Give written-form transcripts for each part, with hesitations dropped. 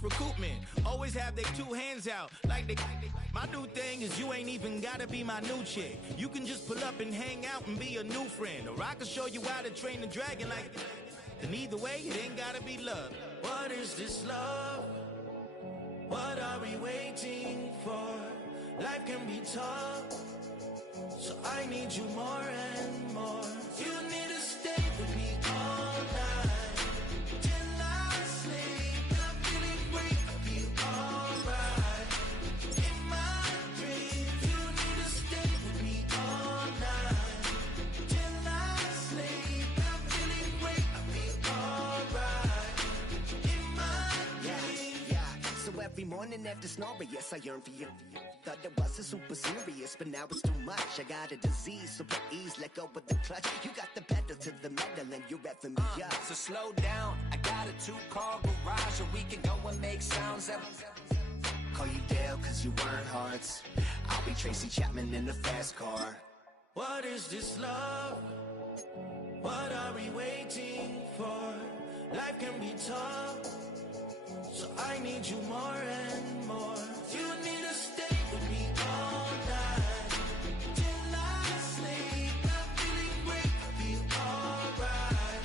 that's recoupment. Always have they two hands out, like they. My new thing is you ain't even gotta be my new chick. You can just pull up and hang out and be a new friend. Or I can show you how to train the dragon like. And either way, it ain't gotta be love. What is this love? What are we waiting for? Life can be tough, so I need you more and more. You need to stay with me all night till I sleep. I'm feeling great, I feel alright. In my dreams, you need to stay with me all night till I sleep. I'm feeling great, I feel alright. In my dreams. Yeah. So every morning after snoring, yes, I yearn for you. Thought it wasn't super serious, but now it's too much. I got a disease, so please let go of the clutch. You got the pedal to the metal and you're revving me up. So slow down, I got a 2-car garage, or we can go and make sounds up. Call you Dale cause you weren't hearts. I'll be Tracy Chapman in the fast car. What is this love? What are we waiting for? Life can be tough, so I need you more and more. You need to stay with me all night till I sleep. I'm feeling great, I feel alright.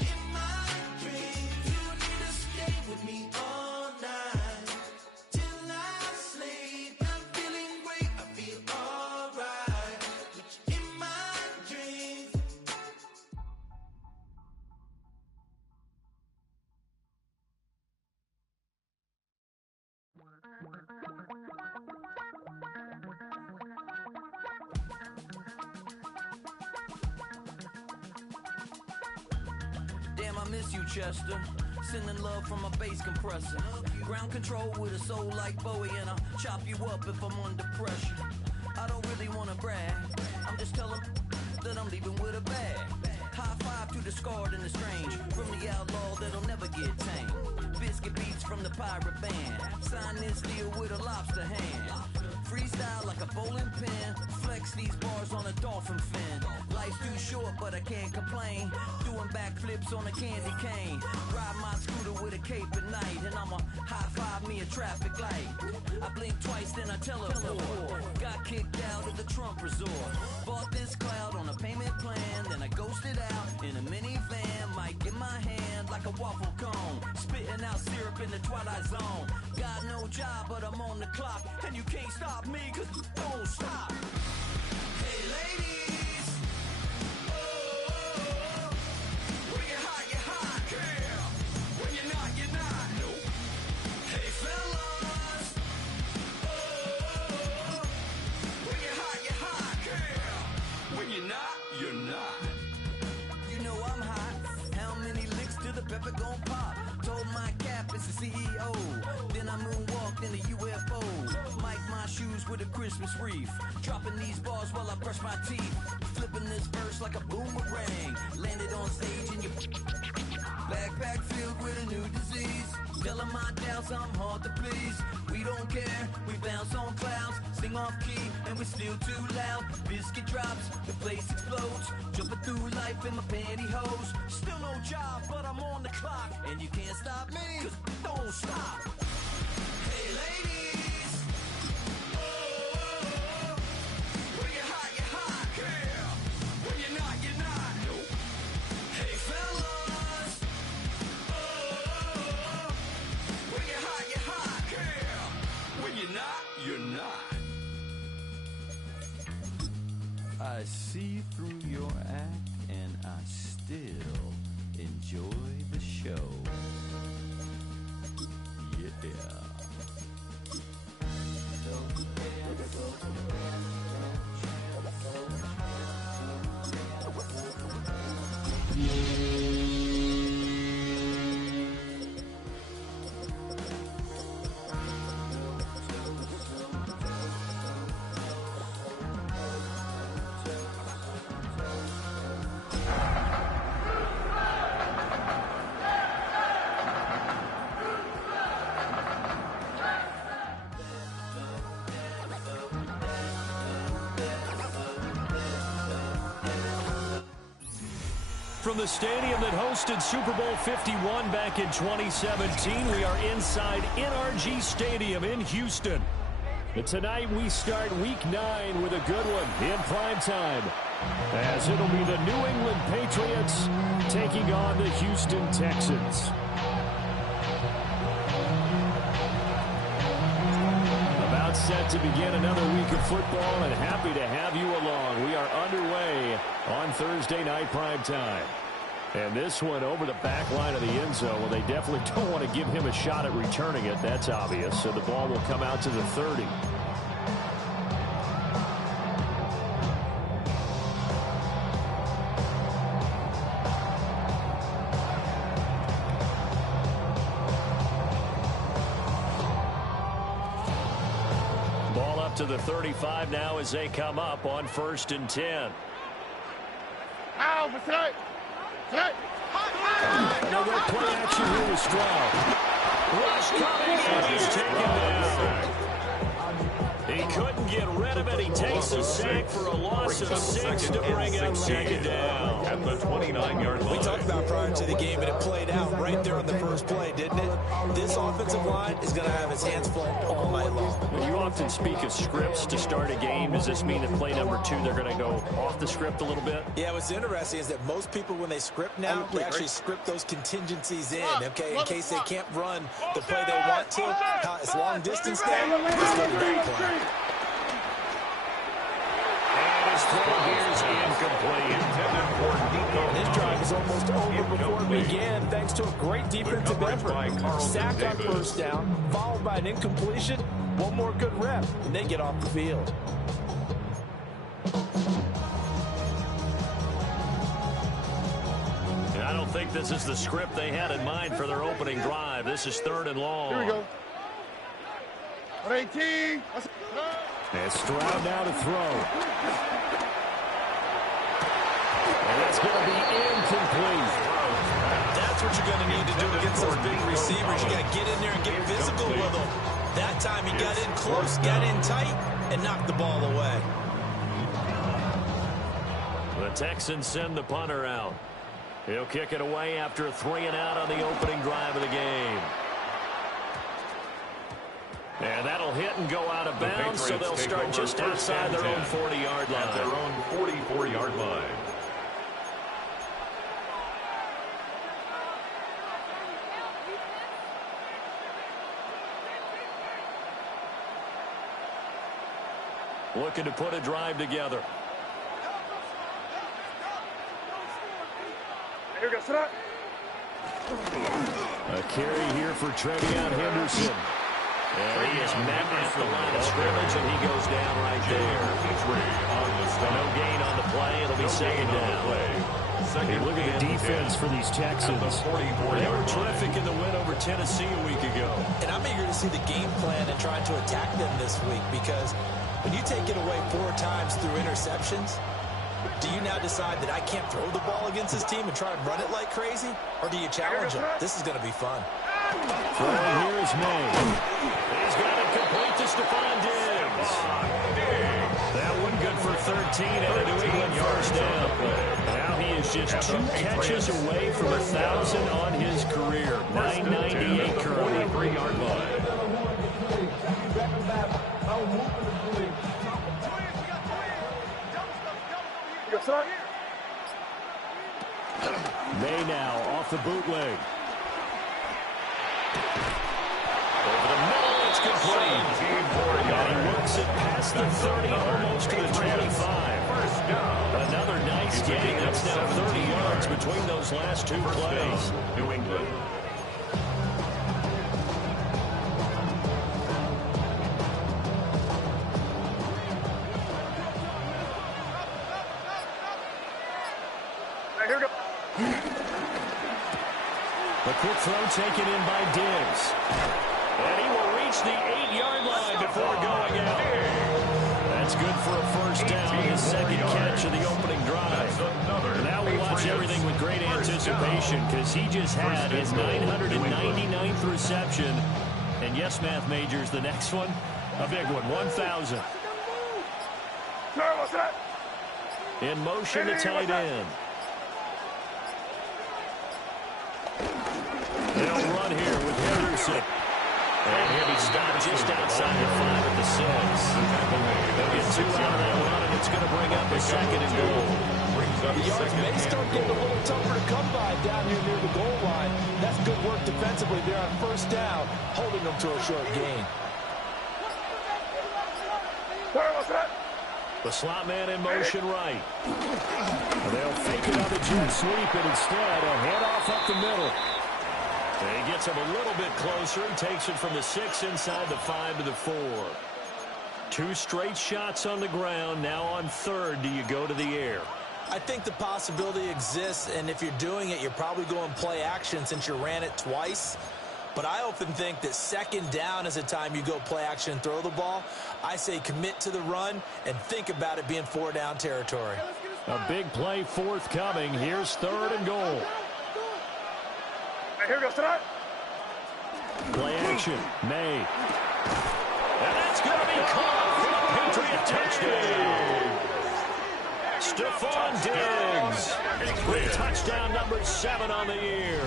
In my dreams, you need to stay with me all night till I sleep. I'm feeling great, I feel alright. In my dreams. Damn, I miss you, Chester. Sending love from a bass compressor. Ground control with a soul like Bowie, and I'll chop you up if I'm under pressure. I don't really wanna brag, I'm just telling that I'm leaving with a bag. High five to the scarred and the strange, from the outlaw that'll never get tamed. Biscuit beats from the pirate band, sign this deal with a lobster hand. Freestyle like a bowling pin, flex these bars on a dolphin fin. Life's too short, but I can't complain. Doing backflips on a candy cane. Ride my scooter with a cape at night, and I'ma high five me a traffic light. I blink twice, then I teleport. Got kicked out of the Trump resort. Bought this cloud on a payment plan, then I ghosted out in a minivan. Mic in my hand like a waffle cone, spitting out syrup in the twilight zone. Got no job, but I'm on the clock, and you can't stop me, cause don't stop. Hey ladies, oh, when you're hot, girl. When you're not, nope. Hey fellas, oh, when you're hot, girl. When you're not. You know I'm hot. How many licks till the pepper gon' pop? Told my cap it's the CEO. Then I moonwalked in a UFO. Mic my shoes with a Christmas wreath. Dropping these bars while I brush my teeth. Flipping this verse like a boomerang. Landed on stage in your backpack filled with a new disease. Telling my doubts I'm hard to please. We don't care, we bounce on clouds. Sing off key and we're still too loud. Biscuit drops, the place explodes. Jumping through life in my pantyhose. Still no job, but I'm on the clock. And you can't stop me, cause don't stop. Hey ladies, oh, when you're hot, girl. When you're not, nope. Hey fellas, oh, when you're hot, girl. When you're not. I see through your act and I still enjoy the show. Yeah. from the stadium that hosted Super Bowl 51 back in 2017. We are inside NRG Stadium in Houston. And tonight we start Week 9 with a good one in prime time, as it'll be the New England Patriots taking on the Houston Texans. About set to begin another week of football, and happy to have you along. We are underway on Thursday night prime time. And this one over the back line of the end zone. Well, they definitely don't want to give him a shot at returning it. That's obvious. So the ball will come out to the 30. Ball up to the 35 now as they come up on 1st and 10. And they'll go play action here with Stroud. Rush coming, and he's taken down. He couldn't get rid of it. He takes a sack for a loss of 6 to bring up 2nd down. At the 29-yard line. We talked about prior to the game, and it played out right there on the first play, didn't it? This offensive line is going to have its hands full all night long. When you often speak of scripts to start a game, does this mean that play number 2, they're going to go off the script a little bit? Yeah, what's interesting is that most people, when they script now, they actually script those contingencies in, okay, in case they can't run the play they want to. It's long distance now, it's going to be that play. And his throw here is incomplete. This drive is almost over before it began, thanks to a great defensive effort. Sack on first down, followed by an incompletion. One more good rep, and they get off the field. And I don't think this is the script they had in mind for their opening drive. This is 3rd and long. Here we go. 18. And Stroud now to throw. And that's going to be incomplete. That's what you're going to need to do against those big receivers. You got to get in there and get physical with them. That time he got in close, got in tight, and knocked the ball away. The Texans send the punter out. He'll kick it away after a 3-and-out on the opening drive of the game. And that'll hit and go out of bounds, so they'll start just outside their own 40-yard line. At their own 44-yard line. Looking to put a drive together. Here we go, sit A carry here for Trevion Henderson. And he is met at the line of scrimmage, and he goes down right there. No gain on the play. It'll be 2nd down. Hey, look at the defense for these Texans. They were terrific in the win over Tennessee a week ago. And I'm eager to see the game plan and trying to attack them this week, because when you take it away 4 times through interceptions, do you now decide that I can't throw the ball against this team and try and run it like crazy? Or do you challenge them? This is going to be fun. Throwing here is May. He's got it complete to Stephon Diggs. That one good for 13 and a New England first down. Now he is just 2 catches away from 1,000 on his career. 998 currently. 3-yard line. May now off the bootleg. Over the middle, it's complete. And he works it past the 30, almost to the 25. Another nice gain. That's now 30 yards between those last 2 plays. New England. The quick throw taken in by Diggs. And he will reach the 8-yard line before going out. That's good for a first down, his 2nd catch of the opening drive. Now we watch everything with great anticipation, because he just had his 999th reception. And yes, math majors, the next one, a big one, 1,000. In motion, the tight end. run here with Henderson. And he'll be stopped just outside the 5 at the 6. They'll get 2 out of that run, and it's going to bring up a 2nd and goal. The yards may start getting a little tougher to come by down here near the goal line. That's good work defensively there on first down, holding them to a short gain. The slot man in motion right. They'll fake it on the jet sweep, and instead a handoff up the middle. And he gets him a little bit closer and takes it from the 6 inside the 5 to the 4. 2 straight shots on the ground. Now on 3rd, do you go to the air? I think the possibility exists, and if you're doing it, you're probably going play action since you ran it twice. But I often think that 2nd down is the time you go play action and throw the ball. I say commit to the run and think about it being 4-down territory. A big play forthcoming. Here's 3rd and goal. Here we go, start. Play action. May. And that's going to be caught for the Patriot touchdown. Stephon Diggs with touchdown number 7 on the year.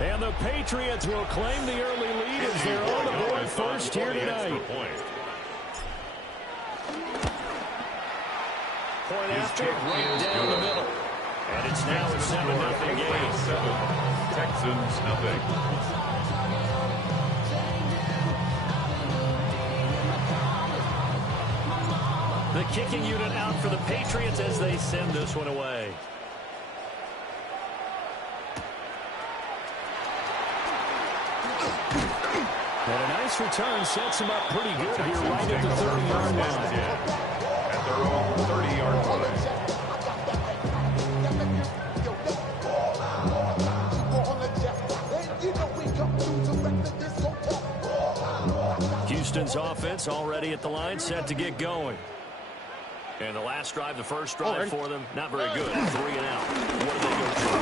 And the Patriots will claim the early lead as they're on the board first here tonight. Point after, right down the middle. And it's now a 7-0 game. Texans, nothing. The kicking unit out for the Patriots as they send this one away. And a nice return sets them up pretty good here right at the 30-yard line. At their own 30-yard line. Houston's offense already at the line, set to get going. And the last drive, the first drive for them, not very good. 3 and out. What do they go for?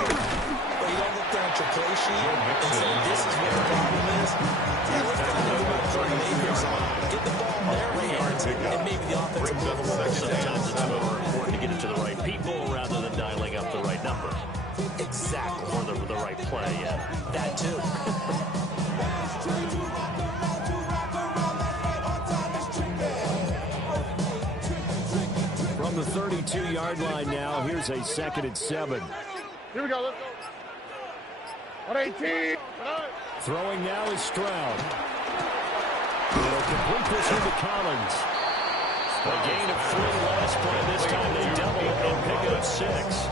Well, you don't look down at your play sheet and say, this is what the problem is. Yeah, let's find out about 30 acres. Get the ball in their hands, and maybe the offensive move a little bit. Sometimes it's more important to get it to the right people rather than dialing up the right number. Exactly. Or the right play, yeah. That too. From the 32-yard line now, here's a 2nd and 7. Here we go, let's go. 118. Throwing now is Stroud. They'll complete this into Collins. A gain of 3 last play. This time they double it and pick up 6.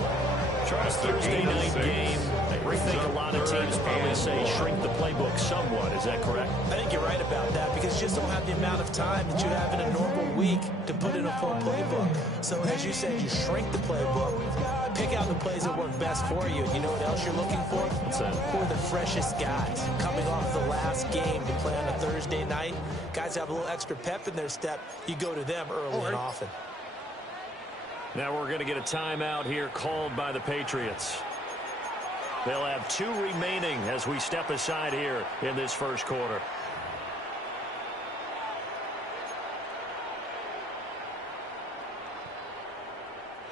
Charles, Thursday night game. I think a lot of teams probably say shrink the playbook somewhat. Is that correct? I think you're right about that because you just don't have the amount of time that you have in a normal week to put in a full playbook. So as you said, you shrink the playbook, pick out the plays that work best for you. And you know what else you're looking for? What's that? Who are the freshest guys coming off the last game to play on a Thursday night? Guys have a little extra pep in their step. You go to them early and often. Now we're going to get a timeout here called by the Patriots. They'll have 2 remaining as we step aside here in this first quarter.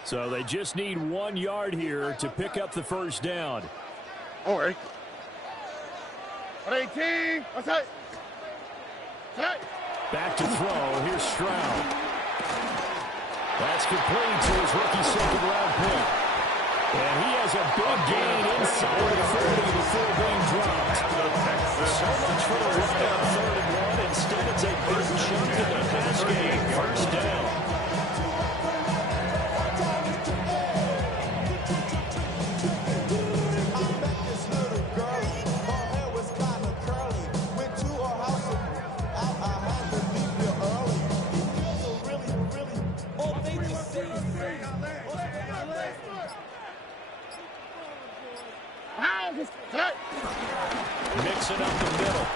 So they just need 1 yard here to pick up the first down. All right. 118. What's that? Back to throw. Here's Stroud. That's complete to his rookie 2nd-round pick. And he has a big gain inside the 30 before being dropped. So much for the run on 3rd and 1. Instead, it's a big chunk in the pass game. First down. Mix it up the middle.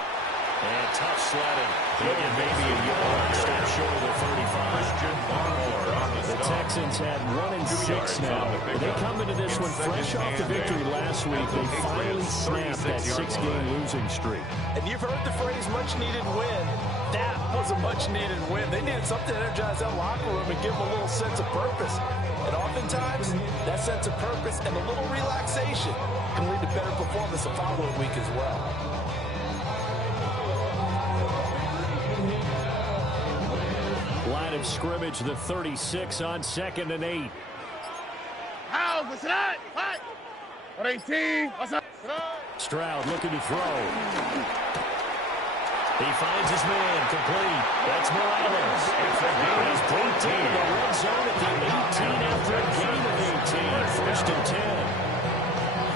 And tough sledding. Again, maybe a yard. Step short of the 35. The Texans had 1-6 now. They come into this one fresh off the victory last week. They finally snapped that 6-game losing streak. And you've heard the phrase much-needed win. That was a much-needed win. They needed something to energize that locker room and give them a little sense of purpose. And oftentimes, that sense of purpose and a little relaxation can lead to better performance the following week as well. of scrimmage, the 36 on 2nd and 8. How was that? What 18? What's up? Stroud looking to throw. He finds his man, complete. That's Morales. He's put in the red zone at the 18 after a gain of 18. 1st and 10.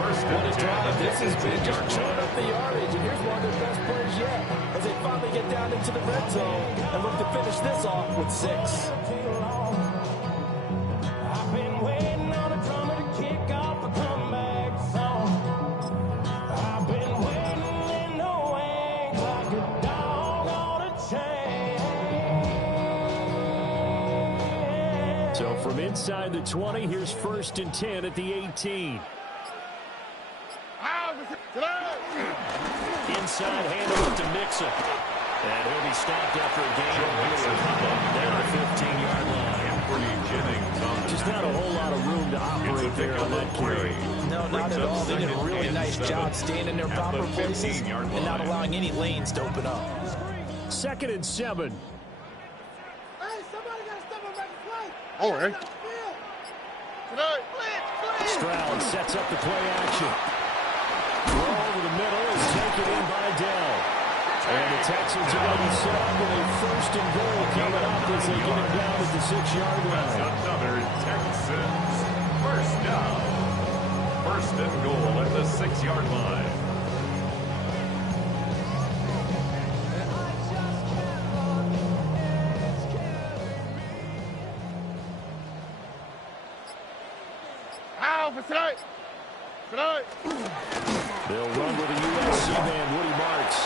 What a drive this has been, just chewing up the yardage, and here's one of their best plays yet as they finally get down into the red zone and look to finish this off with 6. I've been waiting on a drummer to kick off a comeback song. I've been waiting in the wings like a dog on a chain. So from inside the 20, here's 1st and 10 at the 18. Inside handoff to Mixon. And he'll be stopped after a gain down the 15-yard line. Just not a whole lot of room to operate there on that carry. No, not at all. They did a really nice job staying in their proper places and not allowing any lanes to open up. 2nd and 7. Hey, somebody got to step up and play. All right. Stroud sets up the play action. Throw over the middle is taken in by Dell. And the Texans are going to be set up with a 1st and goal coming up as they get him down at the 6-yard line. Another Texans 1st down. 1st and goal at the 6-yard line. They'll run with a USC man, Woody Marks.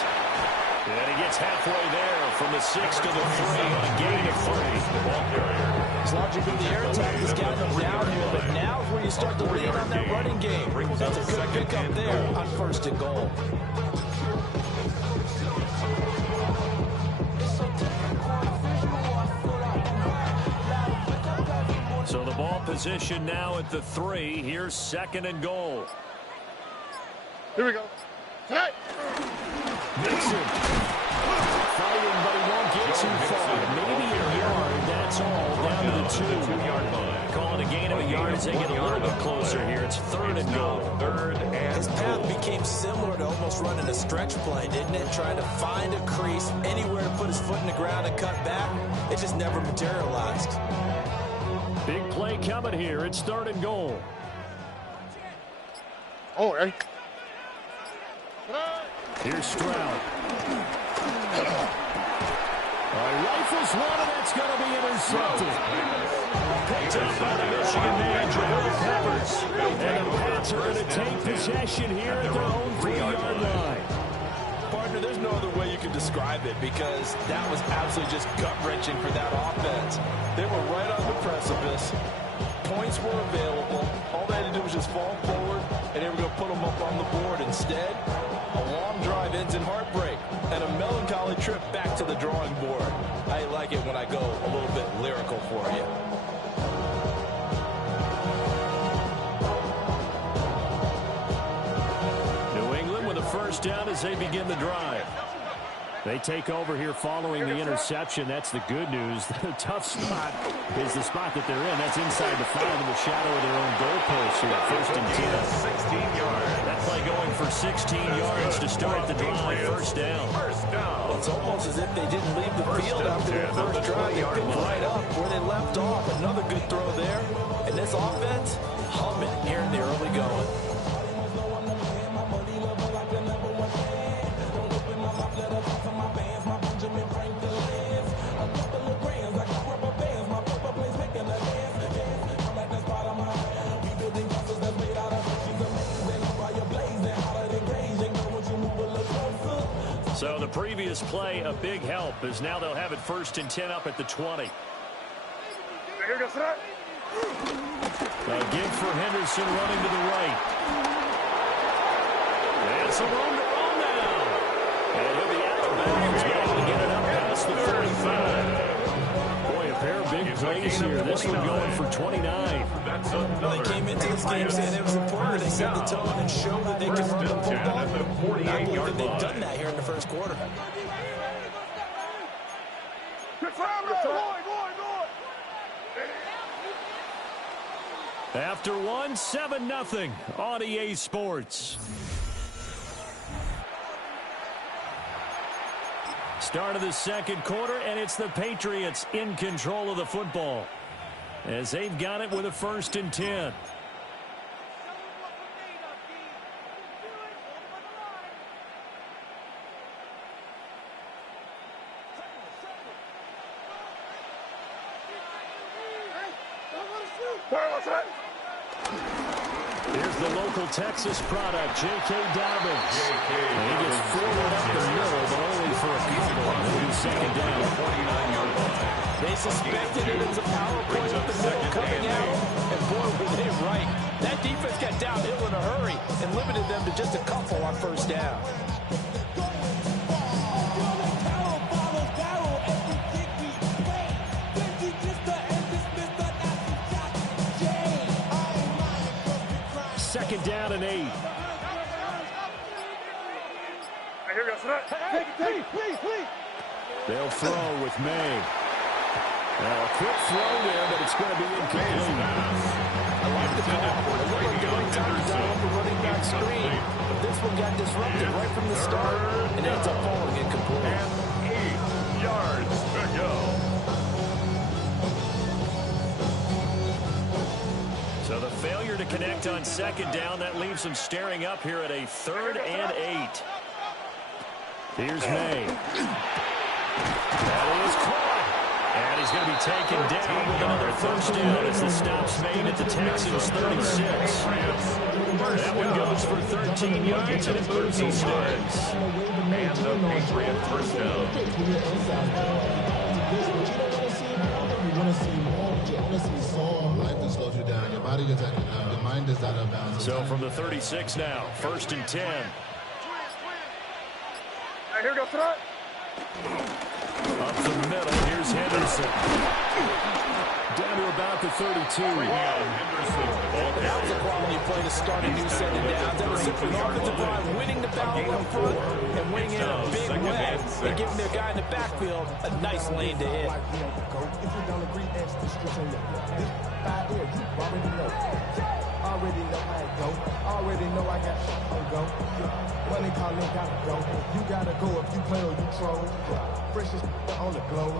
And he gets halfway there from the 6 to the 3 on a gain of 3. The ball carrier. It's largely the air attack has got them down here, but now is where you start to lean on that running game. That's a good pickup there on 1st and goal. So the ball position now at the 3. Here's 2nd and goal. Here we go. Tonight. Mixon. Fighting, but he won't get too far. Maybe a yard, that's all, down to the 2-yard line. Calling a gain of a yard as they get a little bit closer here. It's 3rd and goal. His path became similar to almost running a stretch play, didn't it? Trying to find a crease, anywhere to put his foot in the ground and cut back. It just never materialized. Big play coming here. It's 3rd and goal. All right. Here's Stroud. Rifles one, and that's going to be intercepted. Picked up by the Michigan man, Jabril Peppers. And the Pats are going to take possession here at their own 3-yard line. Partner, there's no other way you can describe it because that was absolutely just gut-wrenching for that offense. They were right on the precipice. Points were available. All they had to do was just fall forward, and they were going to put them up on the board. Instead, a long drive ends in heartbreak and a melancholy trip back to the drawing board. I like it when I go a little bit lyrical for you. New England with a 1st down as they begin the drive. They take over here following the interception. That's the good news. The tough spot is the spot that they're in. That's inside the 5 in the shadow of their own goalpost here. 1st and 10. 16 yards. That play going for 16 yards to start the drive. 1st down. It's almost as if they didn't leave the field after their first drive. They picked right up where they left off. Another good throw there. And this offense, humming here in the early going. So the previous play, a big help, as now they'll have it 1st and 10 up at the 20. A give for Henderson running to the right. And some room to run now. And he'll be out of bounds, but able to get it up past the 45. Boy, a pair of big plays here. This one going for 29. Well, they came into this game saying it was important. They set the tone and showed that they can run the football. I believe that they've done that here in the first quarter. Good try, Roy. After one, 7-0 on EA Sports. Start of the second quarter, and it's the Patriots in control of the football as they've got it with a 1st and 10. Here's the local Texas product, J.K. Dobbins. He gets forward up the middle, but only for a couple. And 2nd down. 49-yard line. They suspected it was a power play up the middle coming out, and boy, were they right. That defense got downhill in a hurry and limited them to just a couple on 1st down. Second down and 8. Here goes please. They'll throw with May. Now a quick throw there, but it's going to be incomplete. I like the call. A little going time down the running back screen. But this one got disrupted right from the start, and ends up falling incomplete. And 8 yards to go. So the failure to connect on 2nd down, that leaves them staring up here at a 3rd and 8. Here's May. That is caught. And he's going to be taken down with another 1st down as the stop's made at the Texans' 36. That one goes for 13 yards, and it moves the sticks. And the Patriots 1st down. So from the 36 now, 1st and 10. Here goes front. Up the middle, here's Henderson. Down to about the 32. That was a quality play to start a new set of downs. That was simply an offensive line winning the battle up front and winning in a big way and giving their guy in the backfield a nice lane to hit. Already know how it go. Already know I got shit to go. Money calling, gotta go. You gotta go if you play or you troll. Freshest on the globe.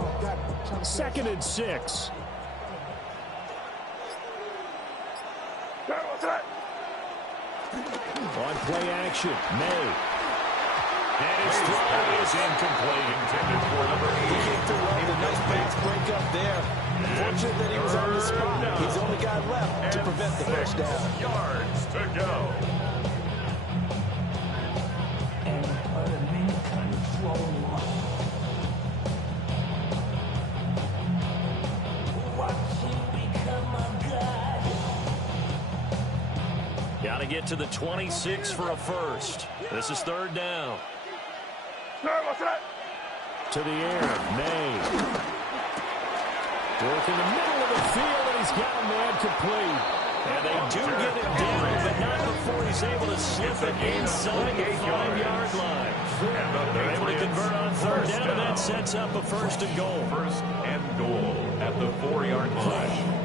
2nd and 6. On play action, May. And his throw is incomplete. Intended for number 8. He came through well. The nice pass break up there. Fortunate that he was on the spot. He's the only guy left to prevent the 1st down. Yards to go. Got to get to the 26 for a 1st. This is 3rd down. To the air, May. Work in the middle of the field, and he's got a man complete. And they do get it down, but not before he's able to slip it inside the 5-yard line. They're able to convert on 3rd down, and that sets up a 1st and goal. 1st and goal at the 4-yard line.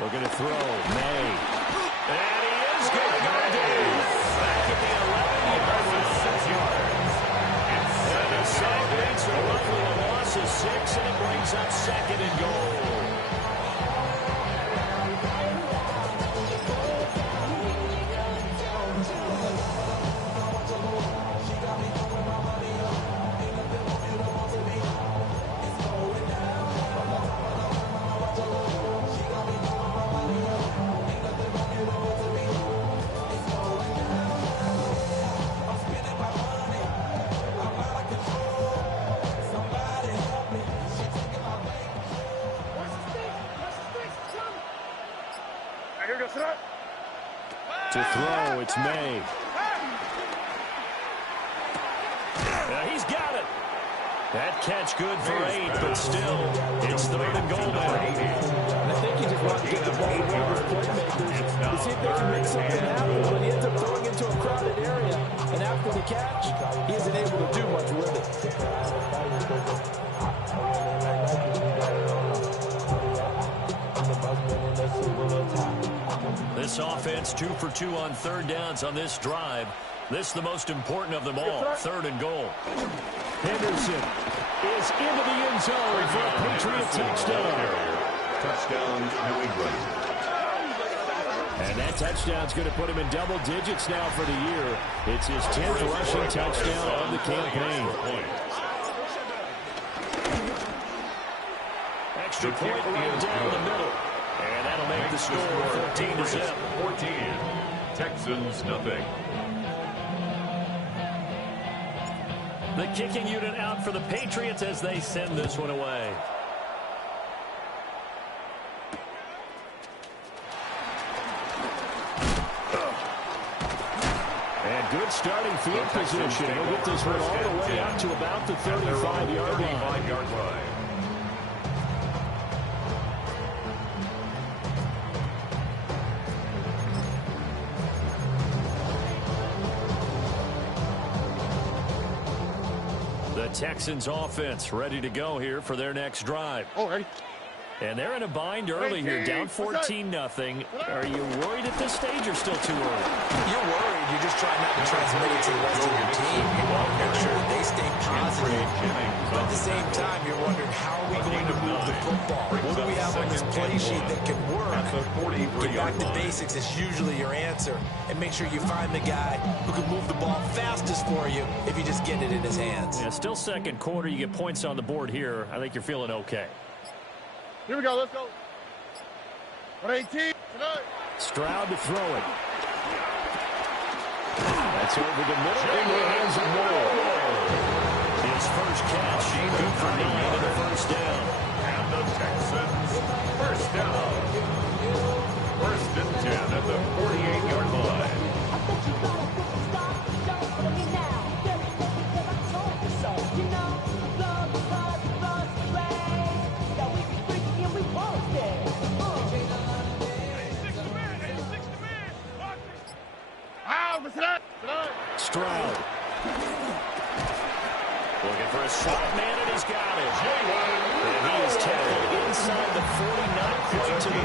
Looking to throw, May. And he is going to go deep. Back at the 11-yard line. 6 yards. And the celebrates are roughly a loss of 6, and it brings up 2nd and goal. To throw, it's May. He's got it. That catch good for 8, but still, it's 3rd and goal now. I think he just wants to get the ball to one of his playmakers to see if they can make something happen, but he ends up throwing into a crowded area. And after the the catch, he isn't able to do much with it. This offense 2 for 2 on third downs on this drive. This is the most important of them all, 3rd and goal. Henderson is into the end zone for a Patriot touchdown. Touchdown, New England. And that touchdown's going to put him in double digits now for the year. It's his 10th rushing touchdown of the campaign. Extra point right down the middle. And that'll make the score 14-0. 14. Texans nothing. The kicking unit out for the Patriots as they send this one away. And good starting field position. He'll get this one all the way out to about the 35-yard line. The Texans offense ready to go here for their next drive. Ready. And they're in a bind early here, down 14-0. Are you worried at this stage or still too early? You're worried. You're just trying not to transmit it to the rest of your team. You want to make sure that they stay positive. But at the same time, you're wondering, how are we going to move the football? What do we have on this play sheet that can work? Get back to basics is usually your answer. And make sure you find the guy who can move the ball fastest for you if you just get it in his hands. Yeah, still second quarter. You get points on the board here. I think you're feeling okay. Here we go. Let's go. 118. Stroud to throw it. That's over the middle. In the hands of Moore. His first catch. Good for 9 and a first down. And the Texans first down. 1st and 10 at the 48-yard line. Stroud. Looking for a slot man, and he's got it. And he is tackled inside the 40, not quite to the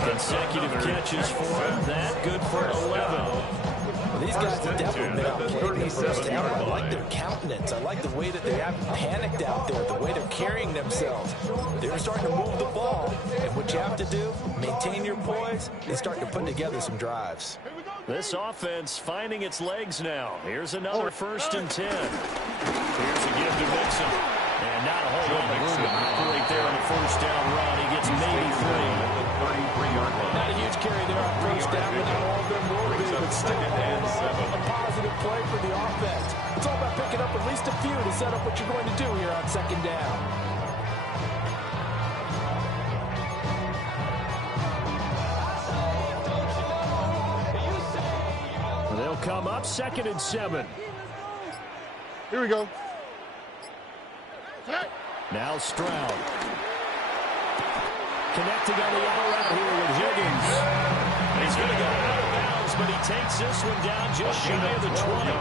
35. Consecutive catches for him. That good for 11. Well, these guys have definitely been outplayed in the first half. I like their countenance. I like the way that they haven't panicked out there, the way they're carrying themselves. They're starting to move the ball. And what you have to do, maintain your poise, and start to put together some drives. This offense finding its legs now. Here's another 1st and 10. Here's a give to Mixon. And not a whole lot of room to operate there on the first down run. He gets maybe 3. Not a huge carry there on first down, but not all of them will be, but still a positive play for the offense. It's all about picking up at least a few to set up what you're going to do here on 2nd down. They'll come up 2nd and 7. Here we go. Now Stroud. Connecting on the out route here with Higgins. He's going to go out of bounds, but he takes this one down just shy of the 20.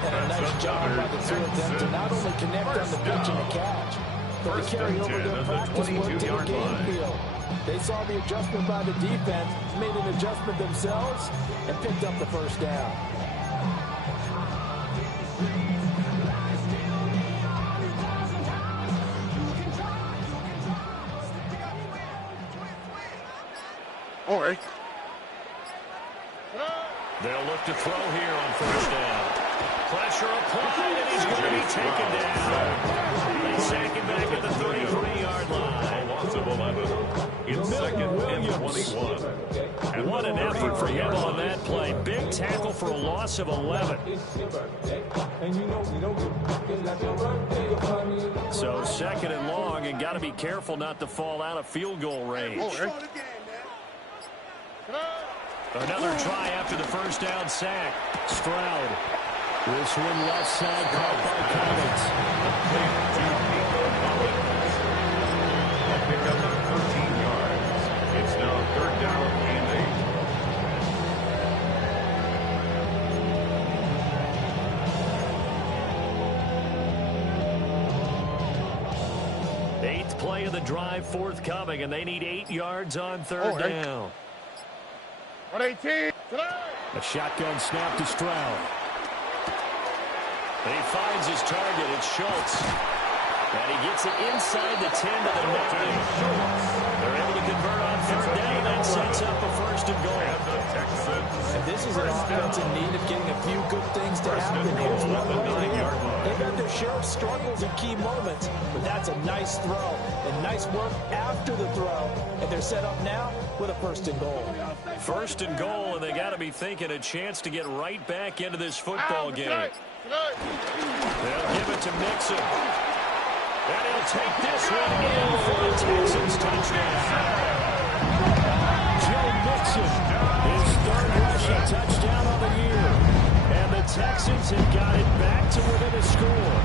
And a nice job by the 2 of them to not only connect on the pitch and the catch, but to carry over their practice work to the game field. They saw the adjustment by the defense, made an adjustment themselves, and picked up the first down. All right. They'll look to throw here on first down. Pressure applied, and he's going to be taken down. They sack him back at the 33-yard line. Loss of 11. In 2nd and 21. And what an effort for him on that play. Big tackle for a loss of 11. So 2nd and long, and got to be careful not to fall out of field goal range. Another try after the first down sack. Stroud. This one left side caught by Collins. Pick up 13 yards. It's now 3rd down and 8. play of the drive forthcoming, and they need 8 yards on third down. 118. A shotgun snap to Stroud. And he finds his target. It's Schultz. And he gets it inside the 10 to the 9. They're able to convert on third down. That sets up a first and goal. And this is an offense in need of getting a few good things to happen. Here's one right here. They've had their share of struggles in key moments, but that's a nice throw and nice work after the throw. And they're set up now with a first and goal. First and goal, and they got to be thinking a chance to get right back into this football game. They'll give it to Mixon. And he'll take this one in for the Texans touchdown. Joe Mixon, his third rushing touchdown of the year. And the Texans have got it back to within a score.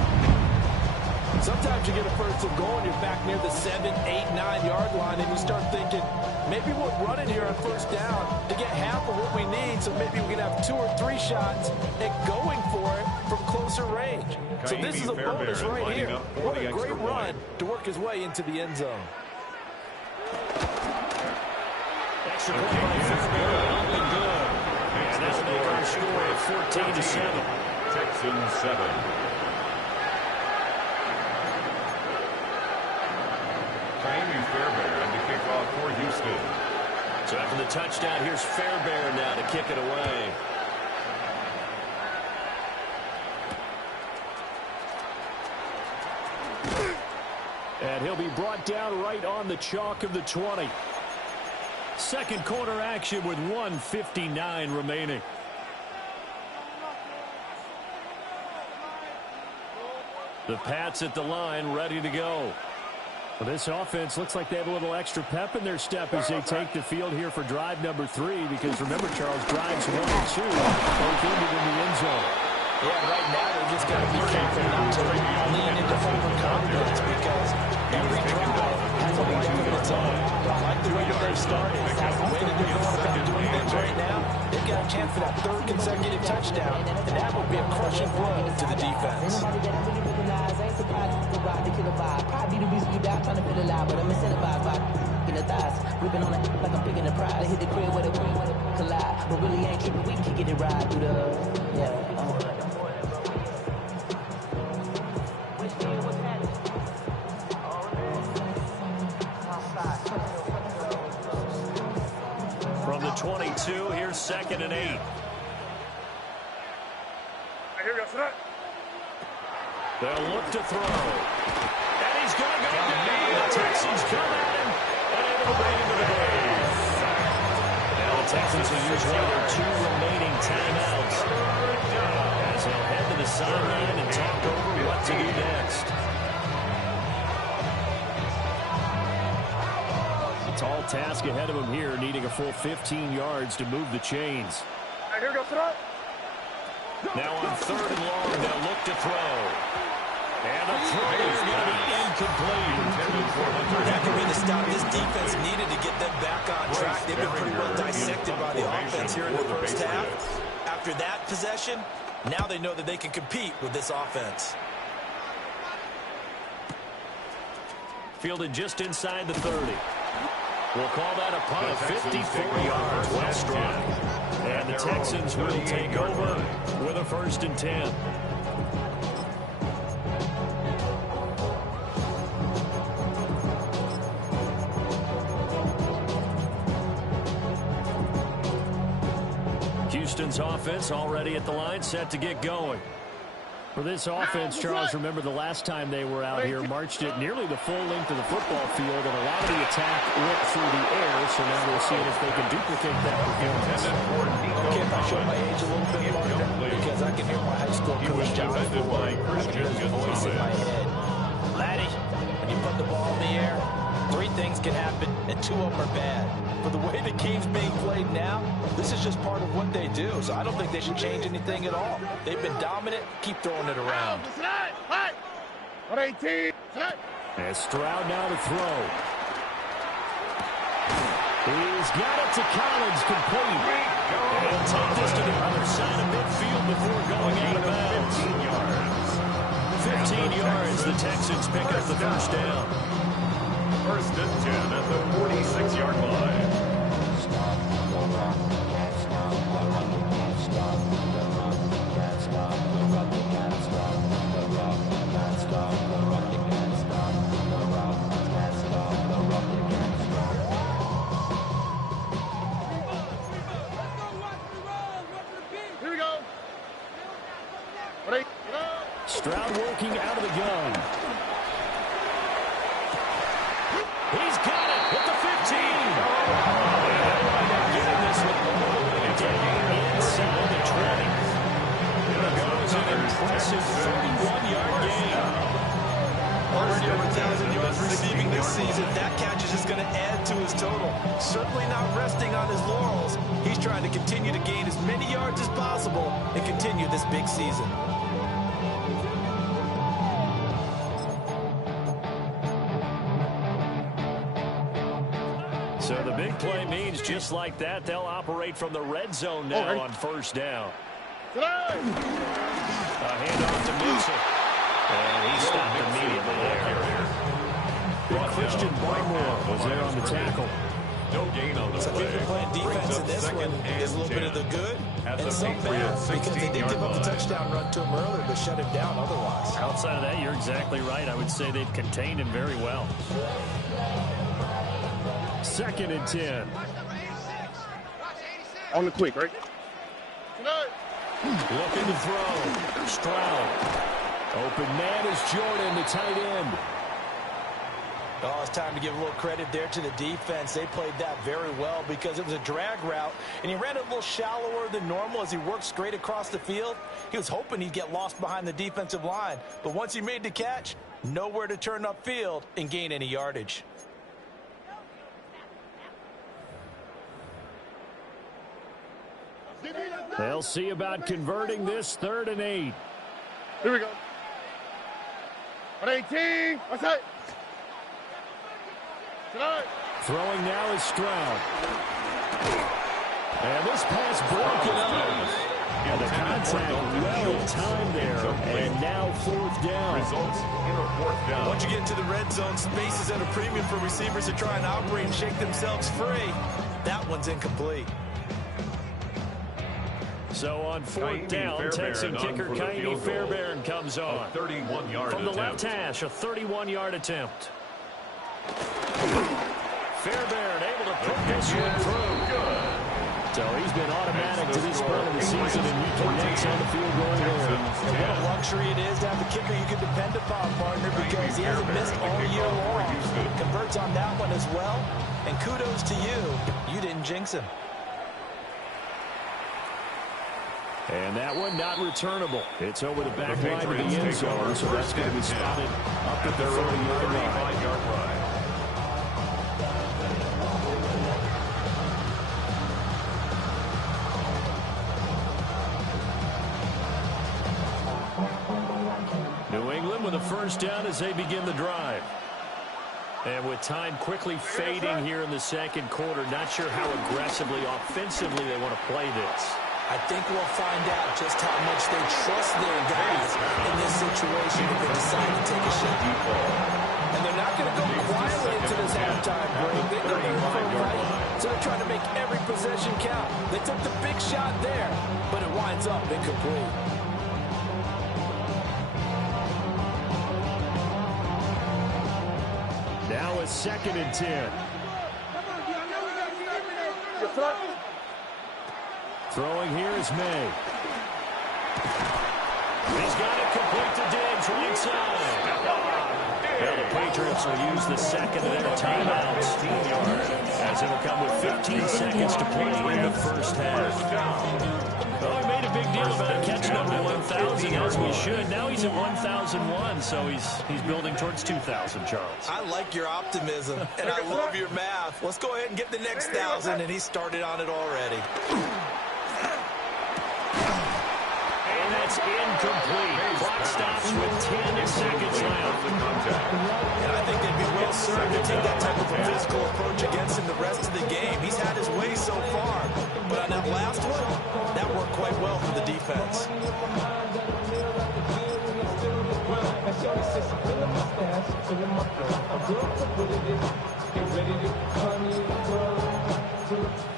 Sometimes you get a first and goal and you're back near the 7, 8, 9-yard line, and you start thinking, maybe we'll run it here on first down to get half of what we need, so maybe we can have 2 or 3 shots at going for it from closer range. So this is a bonus right here. What a great run to work his way into the end zone. Extra point by Fairbairn, up and good. And that'll make our score of 14-7. Texans 7. Fairbairn to kick off for Houston. So after the touchdown, here's Fairbairn now to kick it away. And he'll be brought down right on the chalk of the 20. Second quarter action with 1:59 remaining. The Pats at the line, ready to go. Well, this offense looks like they have a little extra pep in their step as they take the field here for drive number 3, because remember, Charles, drives 1 and 2 both ended in the end zone. Yeah, right now they just got to be careful not to lean into overconfidence, because every drive has a life of its own. I like the way that they've started. The way that they're going about doing things right now, they've got a chance for that 3rd consecutive touchdown, and that would be a crushing blow to the defense. Probably the reason you die trying to feel alive, but I'm incentivized by in the thighs. Ripping on it like I'm picking the pride. I hit the crib with a collide, but really ain't tripping. We can get it right through the From the 22, here's 2nd and 8. Here we go, tonight. They'll look to throw. And he's going to go down. The Texans come at him and able to bring him to the grave. Now the Texans will use one of their 2 remaining timeouts as they'll head to the sideline and talk over what to do next. A tall task ahead of him here, needing a full 15 yards to move the chains. Here we go, tonight. Now on 3rd and long, they'll look to throw. And the throw is going to be incomplete. That could be the stop this defense needed to get them back on track. They've been pretty well dissected by the offense here in the first half. After that possession, now they know that they can compete with this offense. Fielded just inside the 30. We'll call that a punt of 54 yards. Well struck. And the Texans will take over with a 1st and 10. Houston's offense already at the line, set to get going. For this offense, Charles, remember the last time they were out here, marched it nearly the full length of the football field, and a lot of the attack went through the air, so now we'll see if they can duplicate that performance. Okay, if I show my age a little bit more, because I can hear my high school coach, John Ford, I can hear his voice in my head. Laddie, when you put the ball in the air, 3 things can happen, and 2 of them are bad. But the way the game's being played now, this is just part of what they do. So I don't think they should change anything at all. They've been dominant. Keep throwing it around. 118. And Stroud now to throw. He's got it to Collins, complete. And he'll take this to the other side of midfield before going out of bounds. 15 yards. The Texans pick up the first down. First and 10 at the 46-yard line. Stop the run, can't stop the run, can't stop the run, can't stop the run, can't stop the run, can't stop the run, can't stop the run, can't stop the run, can't stop. Here we go. Ready? Stroud working out of the gun. He's got it at the 15. Getting this one down inside the 20. There goes an impressive 31-yard gain. Already over 1,000 yards receiving this season. That catch is just going to add to his total. Certainly not resting on his laurels. He's trying to continue to gain as many yards as possible and continue this big season. So the big play means just like that, they'll operate from the red zone now on first down. A handoff to Mitchell. And he stopped immediately there. Christian Barmore was there on the tackle. No gain on the So play. if you're playing defense in this one, there's a little bit of the good and some bad because they did give up a touchdown run to him earlier but shut him down otherwise. Outside of that, you're exactly right. I would say they've contained him very well. Second and 10. On the quick, right? Looking to throw. Stroud. Open man is Jordan, the tight end. Oh, it's time to give a little credit there to the defense. They played that very well because it was a drag route, and he ran it a little shallower than normal as he worked straight across the field. He was hoping he'd get lost behind the defensive line, but once he made the catch, nowhere to turn upfield and gain any yardage. They'll see about converting this 3rd and 8. Here we go. 118. What's that? Throwing now is Stroud. And this pass broken up. And the contact well timed there. And now 4th down. Results in a 4th down. Once you get into the red zone, space is at a premium for receivers to try and operate and shake themselves free. That one's incomplete. So on 4th down, Texan kicker Kaimi Fairbairn comes on. 31-yard From the attempt. left hash, a 31-yard attempt. Fairbairn able to put this one through. So he's been automatic to this point of the season, and he connects on the field goal there. And what a luxury it is to have a kicker you can depend upon, partner, because he hasn't missed all year long. Converts on that one as well. And kudos to you. You didn't jinx him. And that one not returnable. It's over the back line of the end zone, so that's going to be spotted up at the 30-yard line. New England with a first down as they begin the drive. And with time quickly fading here in the second quarter, not sure how aggressively, offensively they want to play this. I think we'll find out just how much they trust their guys in this situation if they decide to take a shot. And they're not going to go quietly into this halftime break. They're going to go for a fight. So they're trying to make every possession count. They took the big shot there, but it winds up incomplete. Now a 2nd and 10. Throwing here is May. He's got it complete to Diggs, right side. Well, the Patriots will use the second of their timeouts, as it'll come with 15 seconds to play in the first half. Well, we made a big deal about catch number 1,000, as we should. Now he's at 1,001, so he's building towards 2,000, Charles. I like your optimism, and I love your math. Let's go ahead and get the next 1,000, and he started on it already. And that's incomplete. Clock stops with 10 seconds left. And I think they'd be well served to take that type of a physical approach against him the rest of the game. He's had his way so far, but on that last one, that worked quite well for the defense. And shorty says she feeling my stance, feeling my flow. I'm good for what it is. Get ready to come in the club.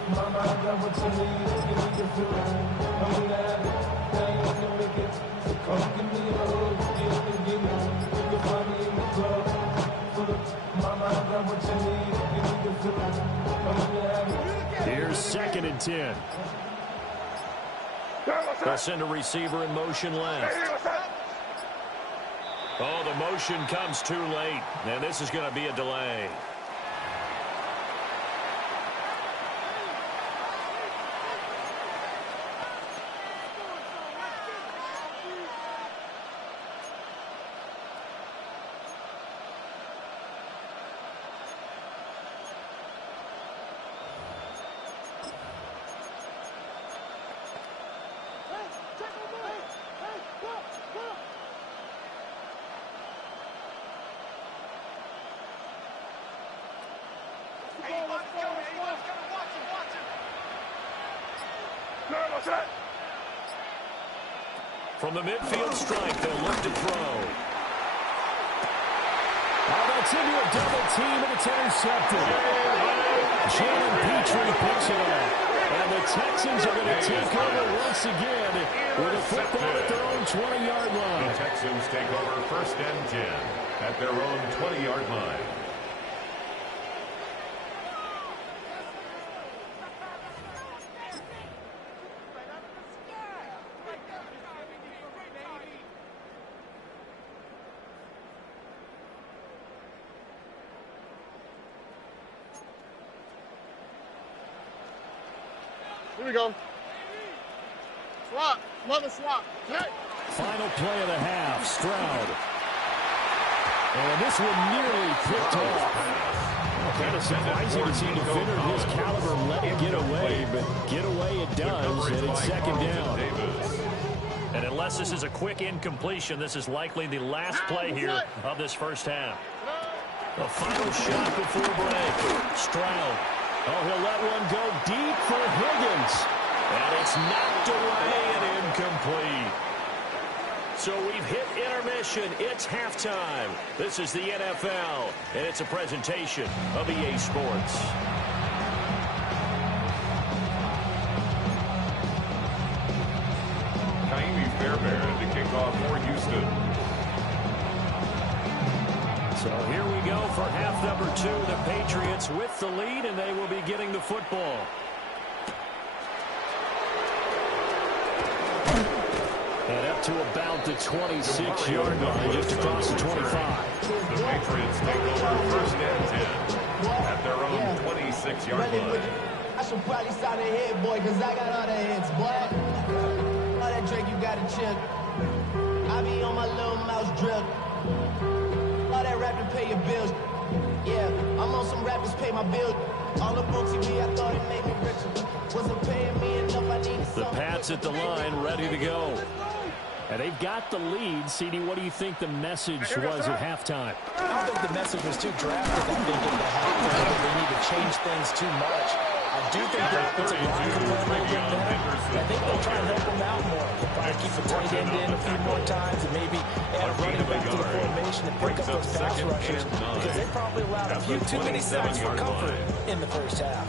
Mama, I got what you need. Give me the feeling. I'm gonna have it. I ain't gonna make it. So come give me a hug. Get it. You can find me in the club. Mama, I got what you need. Give me the feeling. I'm gonna have it. Here's 2nd and 10. They'll send a receiver in motion left. Oh, the motion comes too late, and this is going to be a delay. From the midfield stripe, they'll look to throw. Oh, that's into a double team, and it's intercepted. Jalen Petrie picks it up. And the Texans are going to take over once again with a football at their own 20-yard line. The Texans take over 1st and 10 at their own 20-yard line. Here we go. Swap. Mother swap. Hey. Final play of the half. Stroud. And this one nearly picked off. Kind of surprising to see a defender of his caliber let it get away, but get away it does, and it's 2nd down. And unless this is a quick incompletion, this is likely the last play here of this first half. The final shot before break. Stroud. Oh, he'll let one go deep for Higgins. And it's knocked away and incomplete. So we've hit intermission. It's halftime. This is the NFL, and it's a presentation of EA Sports. Kaimi Fairbairn to kick off for Houston. So here we go for half number 2. The Patriots with the lead, and they will be getting the football. And up to about the 26-yard line, just across the 25. The Patriots take over 1st and 10 at their own 26-yard line. I should probably sign a head, boy, because I got all the heads, boy. All that Drake, you got to chill. I be on my little mouse drip. All that rap to pay your bills. Yeah, I'm on some rappers pay my bills. All up on TV, I thought it made me richer. Wasn't paying me enough, I needed something. The Pats at the line, ready to go. And they've got the lead. CD, what do you think the message was at halftime? I don't think the message was too drastic. I think they need to change things too much. I do think the offensive line can play a little bit better. I think they'll try and help them out more. They'll probably keep the tight end in a few more times and maybe add a running back to the formation and pick up those pass rushers because they probably allowed a few too many sacks for comfort in the first half.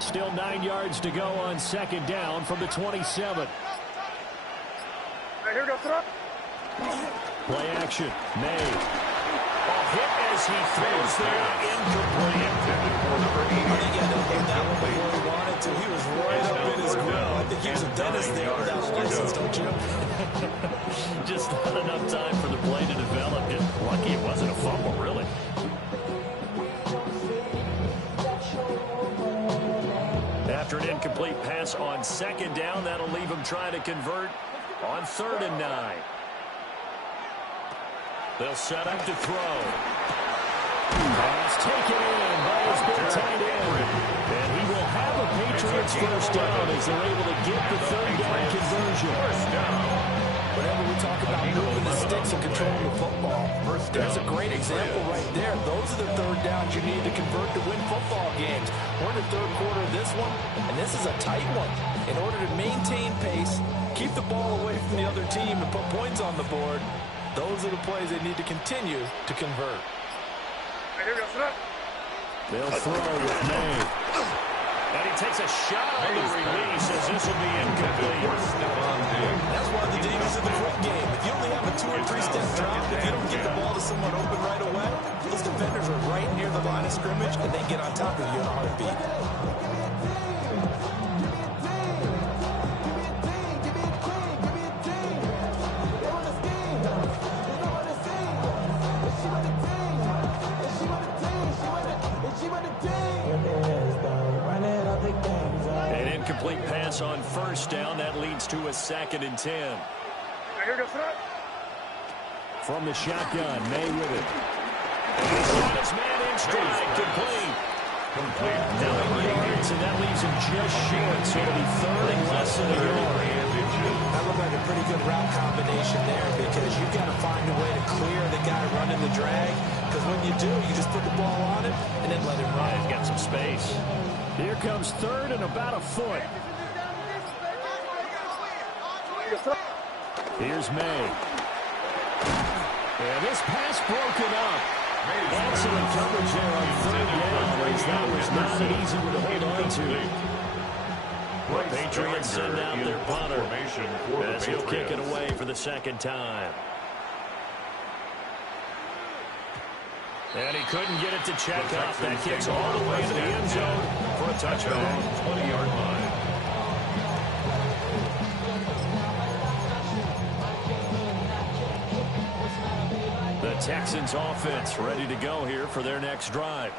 Still 9 yards to go on 2nd down from the 27. Here we go, throw. Play action. May. A hit as he throws there. Incomplete. I think he had to put that one before he wanted to. He was right up in his grill. I think he was a dentist there without a license, don't you? Just not enough time for the play to develop. Just lucky it wasn't a fumble, really. After an incomplete pass on 2nd down, that'll leave him trying to convert on 3rd and 9. They'll set up to throw. Pass taken in by his big tight end. And he will have a Patriots first down as they're able to get the 3rd down conversion. First down. Whenever we talk about moving the sticks and controlling the football, There's a great example right there. Those are the third downs you need to convert to win football games. We're in the third quarter of this one, and this is a tight one. In order to maintain pace, keep the ball away from the other team, and put points on the board, those are the plays they need to continue to convert. They'll throw with May. And he takes a shot on the release as this will be incomplete. That's one of the dangers of the quick game. If you only have a 2- or 3-step drop, if you don't get the ball to someone open right away, those defenders are right near the line of scrimmage, and they get on top of you in a heartbeat. An incomplete pass on first down. That leads to a 2nd and 10. From the shotgun, May with it. He's got his man in stride. Complete. Now 8 yards, and that leaves him just short. So it'll be 3rd and less than a yard. That looked like a pretty good route combination there, because you've got to find a way to clear the guy running the drag. Because when you do, you just put the ball on him and then let him run. He's got some space. Here comes 3rd and about a foot. Here's May. And this pass broken up. Excellent coverage there on 3rd down, as that was not an easy one to hold on to. The Patriots send out their punter as he'll kick it away for the 2nd time. And he couldn't get it to check up. That kick's all the way to the end zone for a touchback. 20-yard line. The Texans offense ready to go here for their next drive.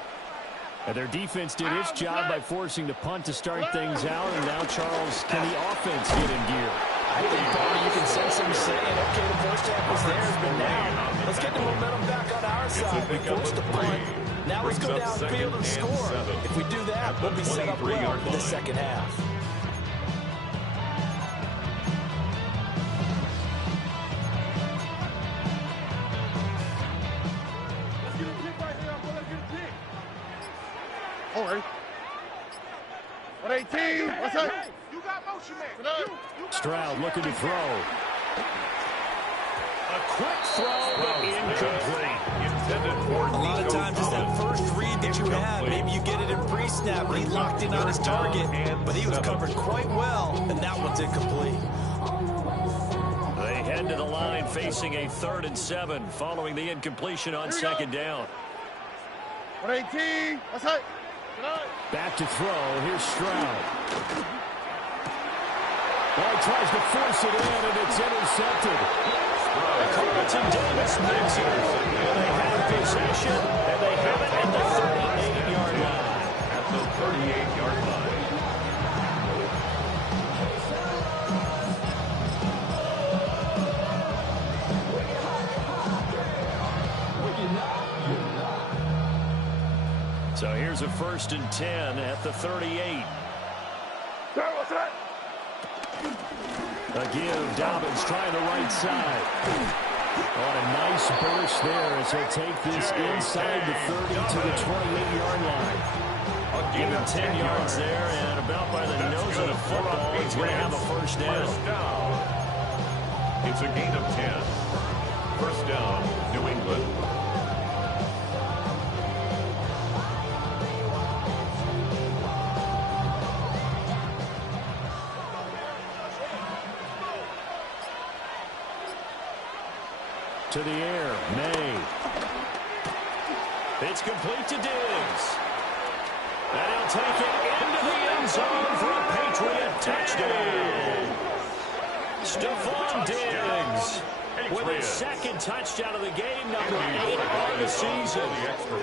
And their defense did its job by forcing the punt to start things out. And now, Charles, can the offense get in gear? I think, Bobby, you can sense them saying, okay, the first half was theirs, but now let's get the momentum back on our side. We forced the punt. Now let's go downfield and score. If we do that, we'll be set up well for the second half. All right. 118. What's up? You got motion, man. Stroud looking to throw. A quick throw, but incomplete. A lot of times it's that first read that you have. Maybe you get it in pre-snap. He locked in on his target, but he was covered quite well, and that one's incomplete. They head to the line facing a 3rd and 7 following the incompletion on 2nd down. 118. What's up? Back to throw. Here's Stroud. Well, he tries to force it in, and it's intercepted. Carlton Davis makes it. And they have possession, and they have it at the 38-yard line. At the 38-yard line. So here's a 1st and 10 at the 38. A give, Dobbins trying the right side. On a nice burst there as he'll take this inside the 30 to the 28-yard line. Give him 10 yards there, and about by the nose of the football, he's going to have a 1st down. It's a gain of 10. 1st down, New England. To the air, May. It's complete to Diggs. And he'll take it into the end zone for a Patriot touchdown. Stephon Diggs with his 2nd touchdown of the game, number 8 on the season.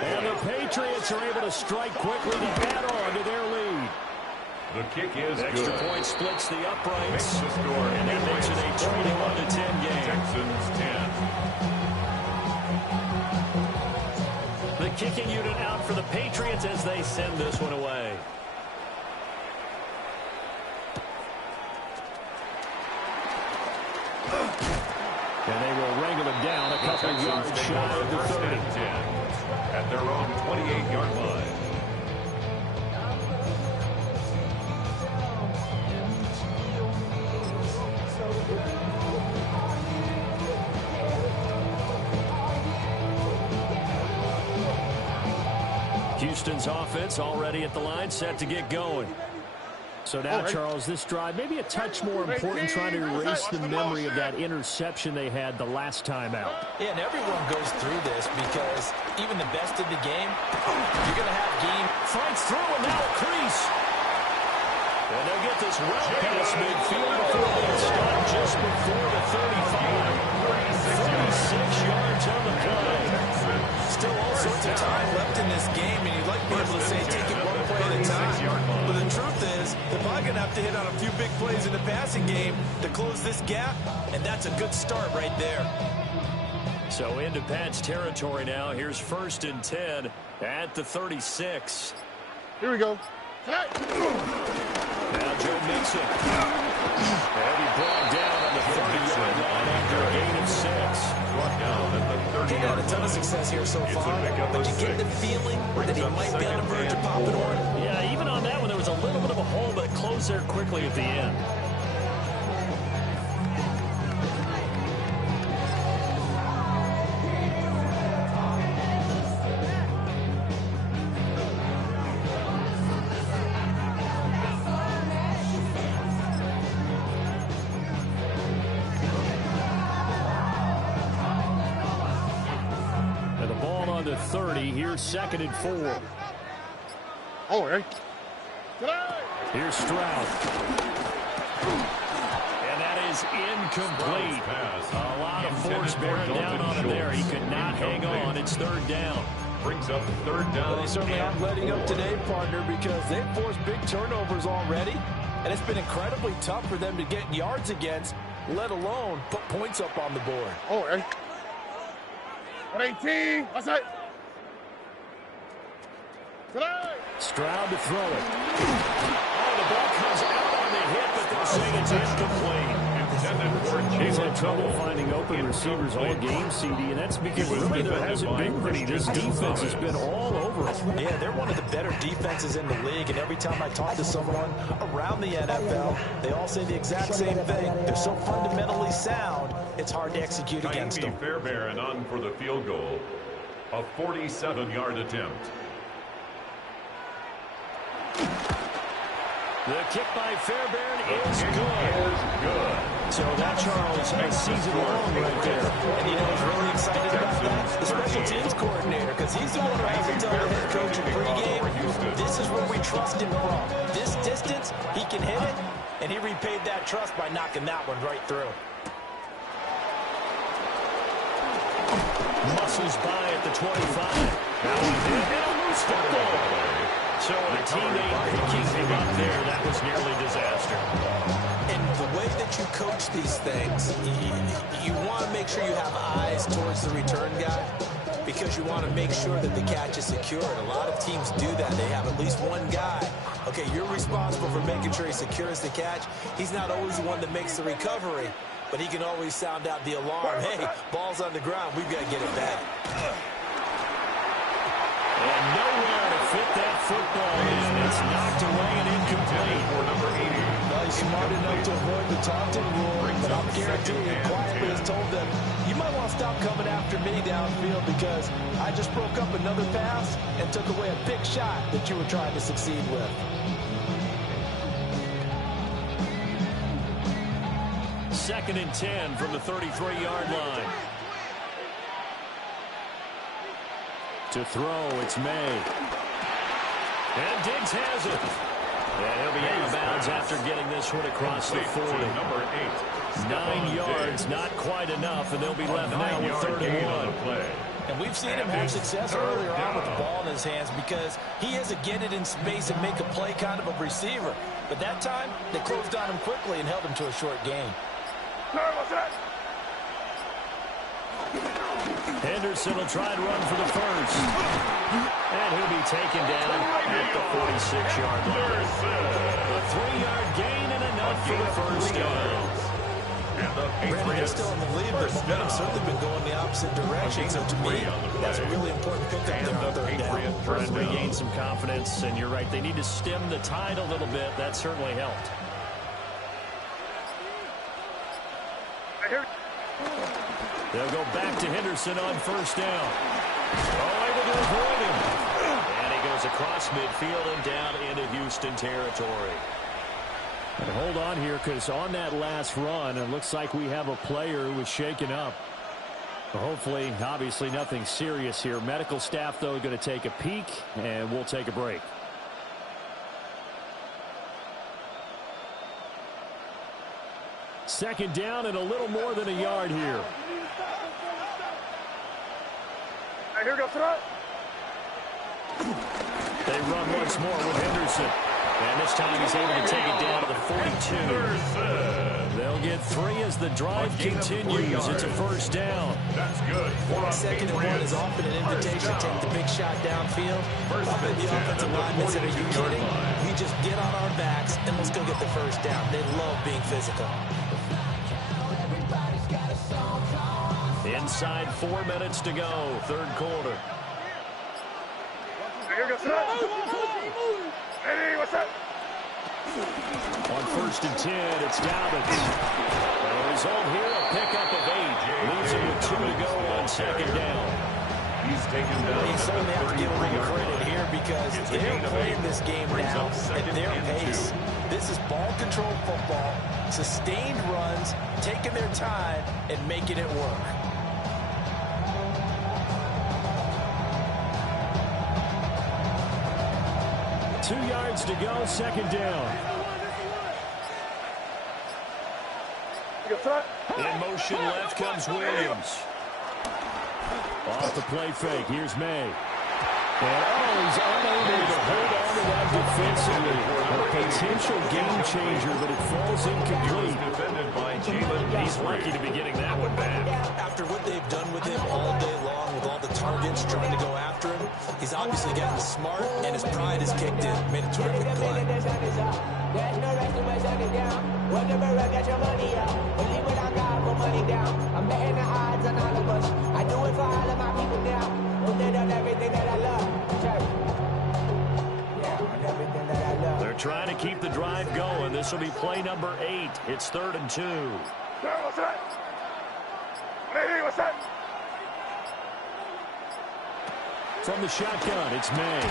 And the Patriots are able to strike quickly to add on to their lead. The kick is Extra good. point splits the uprights. Makes the score, and that makes it a 21-10 game. Texans 10. The kicking unit out for the Patriots as they send this one away. And they will wrangle him down a couple of yards shy of the 30. At their own 28-yard line. Houston's offense already at the line, set to get going. So now, Charles, this drive maybe a touch more important, trying to erase the memory of that interception they had the last time out. Yeah, and everyone goes through this because even the best in the game, you're going to have game. Fights through and now a crease. And they'll get this well past midfield before they start just before the 35. 36 yards on the play. Still all sorts of time left in this game, and you'd like to be able to say take it one play at a time. But the truth is, they're probably going to have to hit on a few big plays in the passing game to close this gap, and that's a good start right there. So into Pat's territory now. Here's 1st and 10 at the 36. Here we go. Now Joe Mixon. And he brought down on the 30-yard line after a gain of 6. Brought down at the 30-yard line. He's had a ton of success here so far, but you get the feeling that he might be on the verge of popping one. Yeah, even on that one, there was a little bit of a hole, but it closed there quickly at the end. And the ball on the 30. Here's 2nd and 4. Oh, hey. Here's Stroud. And that is incomplete. A lot of force bearing down on him there. He could not hang on. It's 3rd down. Brings up 3rd down. Well, they certainly aren't letting up today, partner, because they've forced big turnovers already, and it's been incredibly tough for them to get yards against, let alone put points up on the board. Oh, hey. 118. What's that? Stroud to throw it. Oh, the ball comes out on the hit, but they're saying it's incomplete. He's had trouble finding open receivers all game, CD, and that's because really there hasn't been many. This defense has been all over it. Yeah, they're one of the better defenses in the league, and every time I talk to someone around the NFL, they all say the exact same thing. They're so fundamentally sound, it's hard to execute against them. Fairbairn on for the field goal. A 47-yard attempt. The kick by Fairbairn is good. So that, Charles, a season long right there. And you know who's really excited about that? The special teams coordinator, because he's the one who has to tell the head coach in pregame, this is where we trust him from. This distance, he can hit it, and he repaid that trust by knocking that one right through. Muscles by at the 25. Now he did get a loose football. So a teammate picking him up there, that was nearly disaster. And the way that you coach these things, you want to make sure you have eyes towards the return guy because you want to make sure that the catch is secure. And a lot of teams do that. They have at least one guy. Okay, you're responsible for making sure he secures the catch. He's not always the one that makes the recovery, but he can always sound out the alarm. Hey, ball's on the ground. We've got to get it back. And nowhere to fit that football in. It's knocked away and incomplete. For number 80. Well, he's smart enough to avoid the taunting rule, but I'm guaranteeing he quietly has told them, you might want to stop coming after me downfield because I just broke up another pass and took away a big shot that you were trying to succeed with. Second and 10 from the 33-yard line. To throw, it's May. And Diggs has it. And he'll be out of bounds after getting this one across the 40. Number 8. 9 yards, not quite enough, and they'll be left now with 3rd and 1. And we've seen him have success earlier on with the ball in his hands because he is a get it in space and make a play kind of a receiver. But that time, they closed on him quickly and held him to a short gain. Henderson will try and run for the first. And he'll be taken down at the 46-yard line. A 3-yard gain and enough for the first down. They're still in the lead, but momentum's certainly been going the opposite direction. So to me, that's a really important pickup there on third down. Trying to regain some confidence, and you're right, they need to stem the tide a little bit. That certainly helped. They'll go back to Henderson on first down. Oh, able to avoid him. And he goes across midfield and down into Houston territory. And hold on here, because on that last run, it looks like we have a player who was shaken up. Hopefully, obviously, nothing serious here. Medical staff, though, going to take a peek, and we'll take a break. Second down and a little more than a yard here. Here goes throw. They run once more with Henderson. And this time he's able to take it down to the 42. They'll get 3 as the drive continues. It's a first down. That's good. Second and 1 is often an invitation to take the big shot downfield. Up at the offensive linemen said, are you kidding? We just get on our backs and let's go get the first down. They love being physical. Inside 4 minutes to go, third quarter. Here goes throw. Hey, what's up? On first and 10, it's Dobbins. The result here, a pickup of 8. Leaves him with 2 to go on second down. He's taken down. You certainly have to give them credit here because they're playing this game now at their pace. This is ball control football, sustained runs, taking their time, and making it work. Two yards to go, second down. In motion left comes Williams. Off the play fake, here's May. And he's unable to hold on to that defensively. A potential game changer, but it falls incomplete. He's lucky to be getting that one back. After what they've done with him all day long, with all the targets trying to go after him, he's obviously gotten smart, and his pride has kicked in. Made a terrific play. There's no rest to shut it down. Whatever, get your money out. Believe what I got, put money down. I'm betting the odds on all of us. I do it for all of my people now. Put it on everything that I love. Yeah, on everything that I love. They're trying to keep the drive going. This will be play number 8. It's 3rd and 2. What's that? Hey, what's that? From the shotgun, it's May.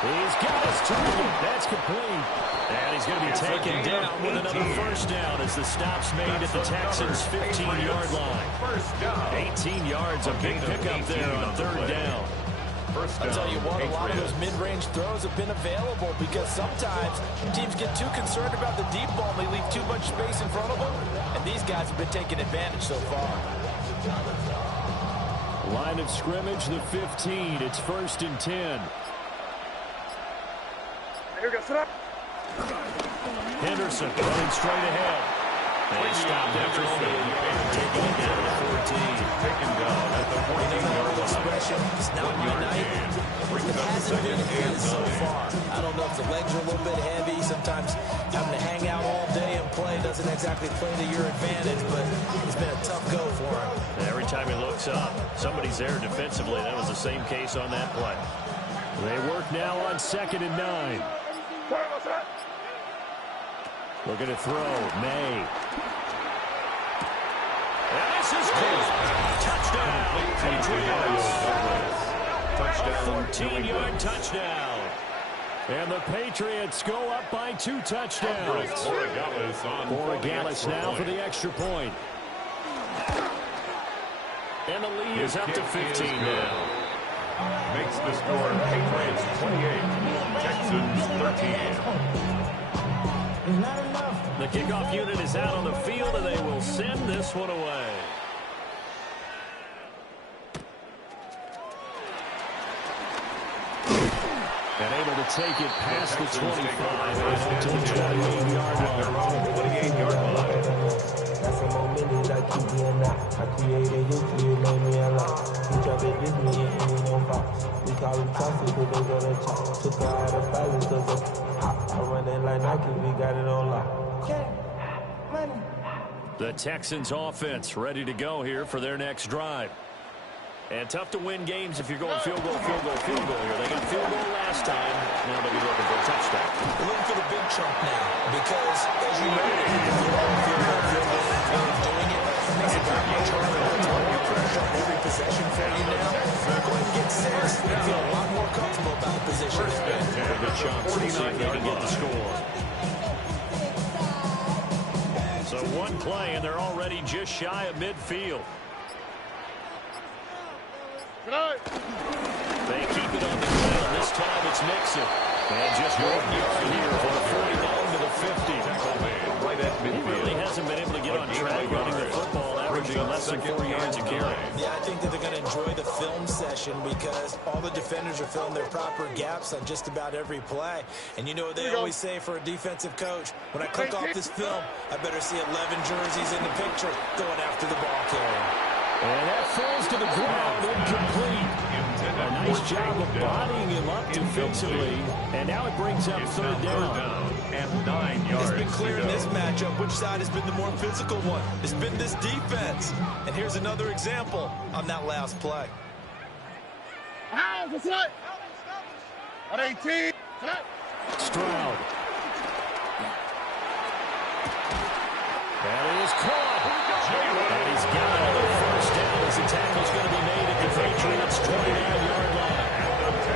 He's got his target. That's complete. And he's going to be taken down with another first down as the stop's made at the Texans' 15-yard line. 18 yards, a big pickup there on third down. I'll tell you what, a lot of those mid-range throws have been available because sometimes teams get too concerned about the deep ball and they leave too much space in front of them, and these guys have been taking advantage so far. Line of scrimmage, the 15. It's 1st and 10. Here goes throw. Henderson running straight ahead. And he stopped after taking it down to 14. Taken down at the 14-yard line. Expression, it's not my night. It hasn't been his so far. I don't know if the legs are a little bit heavy. Sometimes having to hang out all day and play doesn't exactly play to your advantage, but it's been a tough go for him. Every time he looks up, somebody's there defensively. That was the same case on that play. They work now on 2nd and 9. Looking to throw. May. And this is close. Touchdown. Patriots. Touchdown. 14-yard touchdown. And the Patriots go up by 2 touchdowns. Borregales now for the extra point. And the lead is up to 15 now. Makes the score Patriots 28, Texans 13. The kickoff unit is out on the field, and they will send this one away. And able to take it past the 25 and up to the 28-yard line. Got some more millions, I keep getting out. I created history, made me a lot. He dropped it this me, and he no box. We call him Chaucer, cause they gonna chop. Took her out of balance, cause I run it like Nike, we got it on lock. Money, The Texans offense ready to go here for their next drive. And tough to win games if you're going field goal, field goal, field goal here. They got field goal last time. Now they'll be looking for a touchdown. They're looking for the big chunk now because, as you noted, if you're going field goal, way of doing it, makes it that much harder to target pressure on every possession for you now. Go ahead and get 6. You feel a lot more comfortable about the position. Good chance to see if they can get the score. So one play, and they're already just shy of midfield. They keep it on the ground. This time it's Nixon. And just 1 yard here for a 49 to the 50. Right at midfield. He really hasn't been able to get on track running the football, averaging less than 4 yards a carry. Yeah, I think that they're going to enjoy the film session because all the defenders are filling their proper gaps on just about every play. And you know what they always say for a defensive coach? When I click off this film, I better see 11 jerseys in the picture going after the ball carrier. And that falls to the ground, incomplete. A nice job of bodying him up defensively. And now it brings up third down. And 9 yards. It's been clear in this matchup which side has been the more physical one. It's been this defense. And here's another example on that last play. What's that? On 18. Stroud. That is caught. And he's got another first down as the tackle's going to be made at the Patriots' 29-yard line.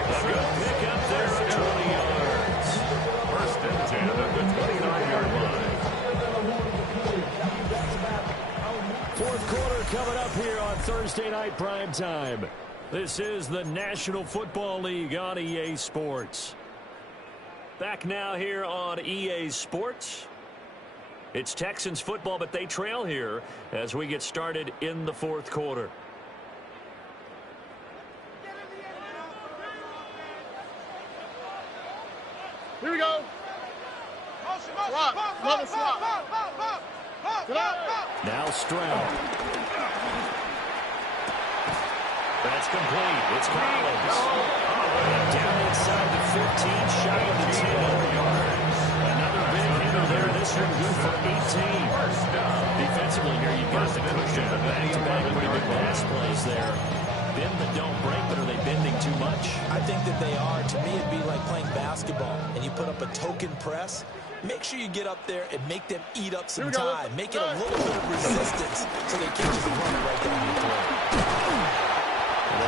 A good pick up there for 20 yards. First and 10 at the 29-yard line. Fourth quarter coming up here on Thursday Night Primetime. This is the National Football League on EA Sports. Back now here on EA Sports. It's Texans football, but they trail here as we get started in the fourth quarter. Here we go. Now Stroud. That's complete. It's Collins. Down inside the 15, shy of the 10 yards. Another big hitter there. This one good for 18. Defensively here, you've got the cushion. The back-to-back pretty big pass plays there. Bend but don't break, but are they bending too much? I think that they are. To me, it'd be like playing basketball, and you put up a token press. Make sure you get up there and make them eat up some time. Make it a little bit of resistance so they can't just run it right down your throat.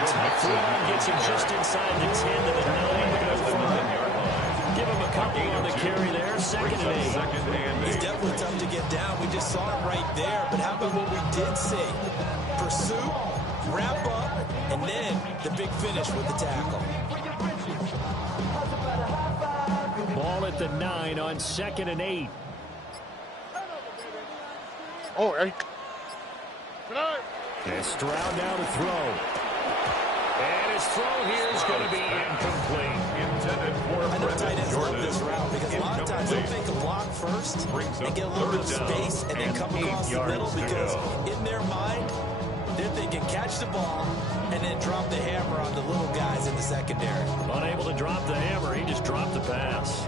Gets him just inside the 10 to the 9 to go from there. Give him a couple on the carry there. Second and 8. It's definitely tough to get down. We just saw it right there. But how about what we did see? Pursuit, wrap up, and then the big finish with the tackle. Ball at the 9 on second and 8. Oh, hey. And Stroud now to throw. And his throw here is going to be incomplete. I know tight ends love this route because a lot of times they'll take a block first and get a little bit of space and then come across the middle because in their mind, they're thinking catch the ball and then drop the hammer on the little guys in the secondary. Unable to drop the hammer, he just dropped the pass.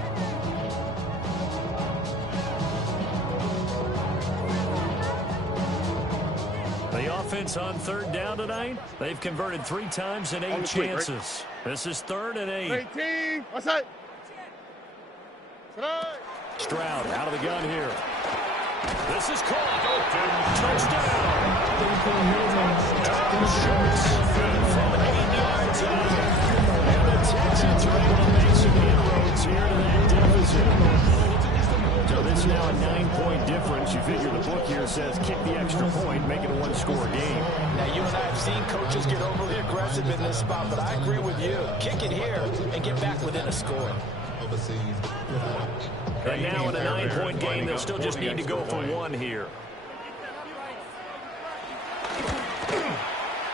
The offense on third down tonight, they've converted 3 times in 8 chances. This is third and 8. 18. What's that? Stroud out of the gun here. This is caught. Touchdown. Shorts from 8 yards out. And the Texans are able to make some inroads here to that deficit. So this is now a 9-point difference. You figure the book here says kick the extra point, make it a 1-score game. Now, you and I have seen coaches get overly aggressive in this spot, but I agree with you. Kick it here and get back within a score. And now in a 9-point game, they'll still just need to go for 1 here.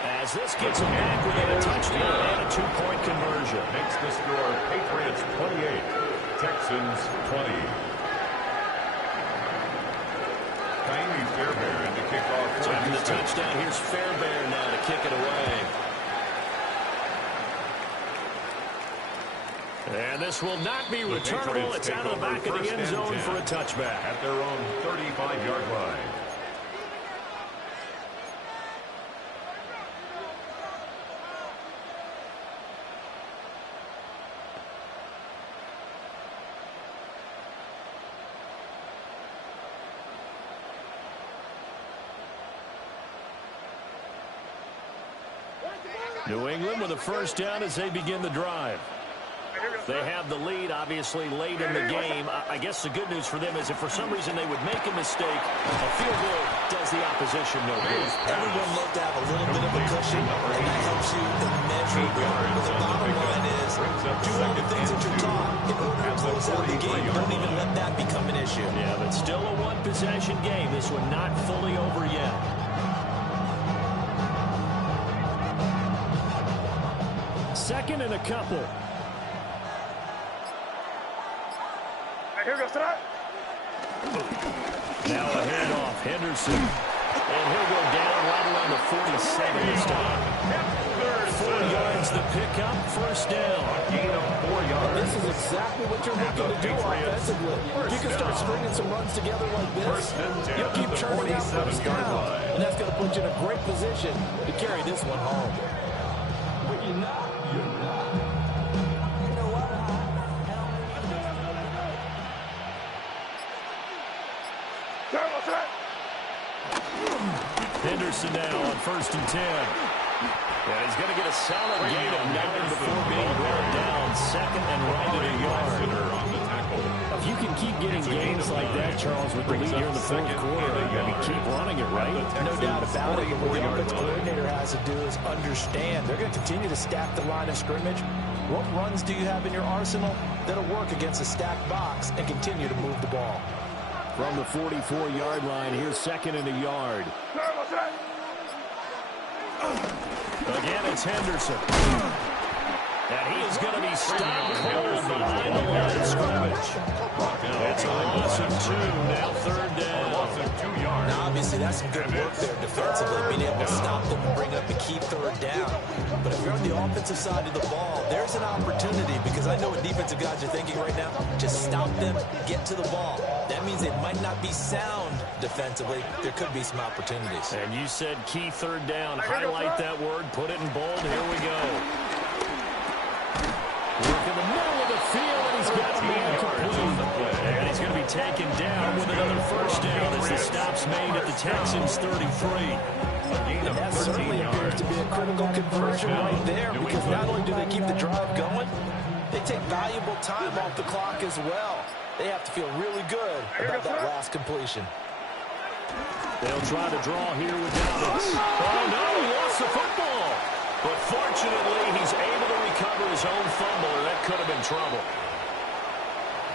As this gets them back within a touchdown and a 2-point conversion. Makes the score Patriots 28, Texans 20. Fairbairn to kick off. After the touchdown, here's Fairbairn now to kick it away. And this will not be returnable. It's out of the back of the end zone for a touchback. At their own 35-yard line. New England with a first down as they begin the drive. They have the lead, obviously, late in the game. I guess the good news for them is if for some reason they would make a mistake, a field goal does the opposition no good. Everyone loves to have a little bit of a cushion, and that helps you immeasurably. But the bottom line is, do all the things that you're taught in order to close out the game. Don't even let that become an issue. Yeah, but still a one-possession game. This one not fully over yet. Second and a couple. Here goes tonight. Now a handoff, Henderson. And he'll go down right around the 47 this time. 4 yards the pickup, first down. Gain of 4 yards. This is exactly what you're looking to do offensively. You can start stringing some runs together like this. You'll keep churning out first down. And that's going to put you in a great position to carry this one home. But you're not. Henderson now on 1st and 10. And he's going to get a solid gain of 9 before being brought down. Second and right at a yard. If you can keep getting games like that, Charles, with the lead here in the fourth quarter, I mean, keep running it, right? No doubt about it. But what the offense coordinator has to do is understand. They're going to continue to stack the line of scrimmage. What runs do you have in your arsenal that'll work against a stacked box and continue to move the ball? From the 44-yard line, here's second and a yard. Again, it's Henderson. And he is going to be stopped cold behind the line of scrimmage. It's a loss of 2, now third down. Now, obviously, that's some good work there defensively, being able to stop them and bring up a key third down. But if you're on the offensive side of the ball, there's an opportunity, because I know what defensive guys are thinking right now. Just stop them, get to the ball. That means they might not be sound defensively. There could be some opportunities. And you said key third down. Highlight that word, put it in bold. Here we go. Look in the middle of the field, and he's got the man complete. And he's going to be taken down with another first down as the stop's made at the Texans' 33. And that certainly appears to be a critical conversion right there, because not only do they keep the drive going, they take valuable time off the clock as well. They have to feel really good about that last completion. They'll try to draw here with Dobbins. Oh, no, he lost the football. But fortunately, he's able to recover his own fumble, or that could have been trouble.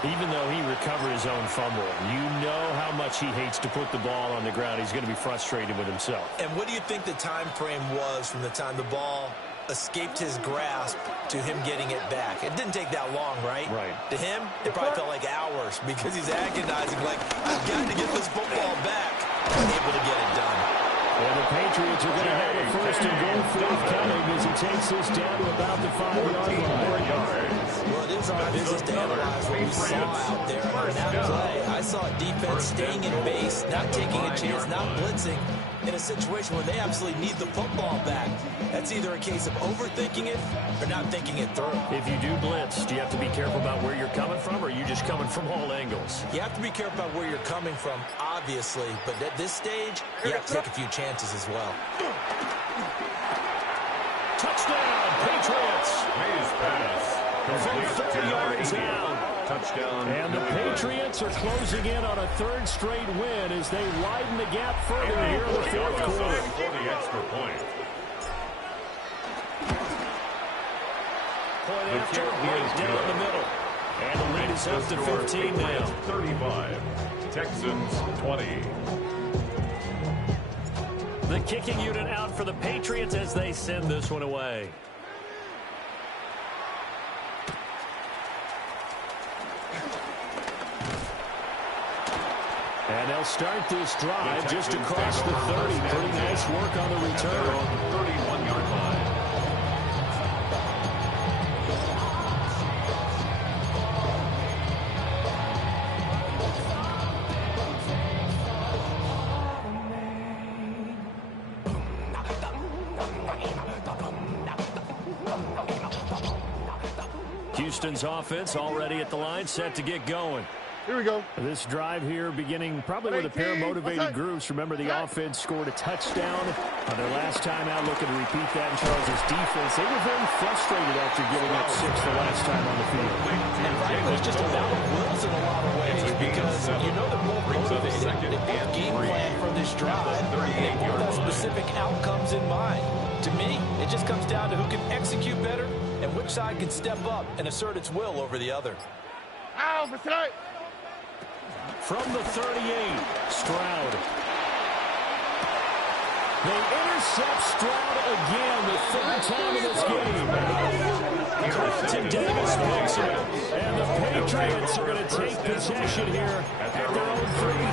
Even though he recovered his own fumble, you know how much he hates to put the ball on the ground. He's going to be frustrated with himself. And what do you think the time frame was from the time the ball escaped his grasp to him getting it back? It didn't take that long, right? Right. To him, it probably felt like hours, because he's agonizing, like, I've got to get this football back. Able to get it done. And the Patriots are going to have a first and goal forthcoming as he takes this down to about the 5-yard line. Well, it is our business to analyze what we saw out there on that play. I saw a defense staying in base, not taking a chance, not blitzing, in a situation where they absolutely need the football back. That's either a case of overthinking it or not thinking it through. If you do blitz, do you have to be careful about where you're coming from, or are you just coming from all angles? You have to be careful about where you're coming from, obviously, but at this stage, you have to take a few chances as well. Touchdown, Patriots! Nice pass. From 30 yards out. Touchdown. And the Patriots are closing in on a third straight win as they widen the gap further here in the fourth quarter. For the extra point. Point after, right down the middle. And the lead is up to 15 now. 35. Texans 20. The kicking unit out for the Patriots as they send this one away. And they'll start this drive just across the 30. Pretty nice work on the return. On the 31-yard line. Houston's offense already at the line, set to get going. Here we go. This drive here beginning probably with a pair of motivated groups. Remember, the offense scored a touchdown on their last time out, looking to repeat that in Charles' defense. They were very frustrated after giving up 6 the last time on the field. And right, it was just a battle of wills in a lot of ways because you know they're both motivated. They both game plan for this drive. They both have specific outcomes in mind. To me, it just comes down to who can execute better and which side can step up and assert its will over the other. From the 38, Stroud. They intercept Stroud again, the 3rd time in this game. Carlton Davis picks it up, and the Patriots are going to take possession here at their own 33.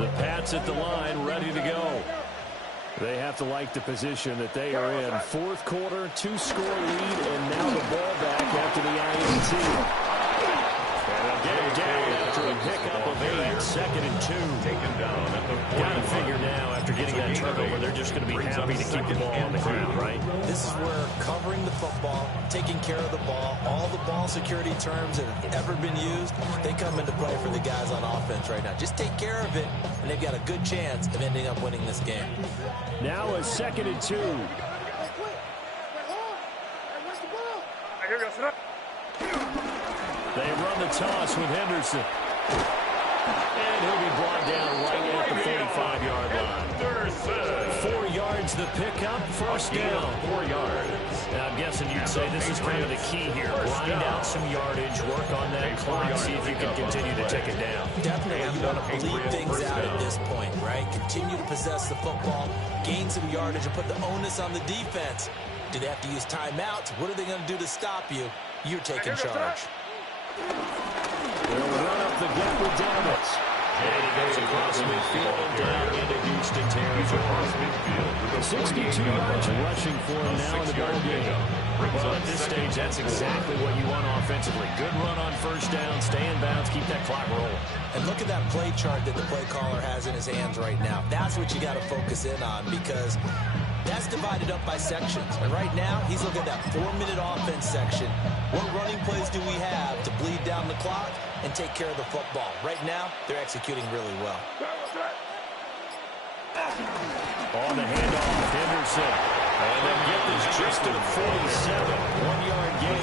The Pats at the line, ready to go. They have to like the position that they are in. 4th quarter, 2-score lead, and now the ball back after the INT. And they'll get him down after a pickup of 8, 2nd and 2. Taken down at the 4. Got to figure now, after getting that turnover, they're just going to be happy to keep the ball on the ground, right? This is where covering the football, taking care of the ball, all the ball security terms that have ever been used, they come into play for the guys on offense right now. Just take care of it, and they've got a good chance of ending up winning this game. Now a 2nd and 2. They run the toss with Henderson. And he'll be brought down right at the 45-yard line. 4 yards the pickup, 1st down. 4 yards. Now I'm guessing you'd say this is kind of the key here. Grind out some yardage, work on that clock, see if you can continue to take it down. Definitely, you want to bleed things out at this point, right? Continue to possess the football, gain some yardage, and put the onus on the defense. Do they have to use timeouts? What are they going to do to stop you? You're taking charge. They'll run up the gut with Dobbins. And he goes across midfield and down into Houston territory. 62 yards rushing for him now in the ball game. Well, at this stage, that's exactly what you want offensively. Good run on 1st down, stay in bounds, keep that clock rolling. And look at that play chart that the play caller has in his hands right now. That's what you got to focus in on because that's divided up by sections. And right now, he's looking at that 4-minute offense section. What running plays do we have to bleed down the clock and take care of the football? Right now, they're executing really well. On the handoff, Henderson. And they'll get this just to the 47. 1-yard gain.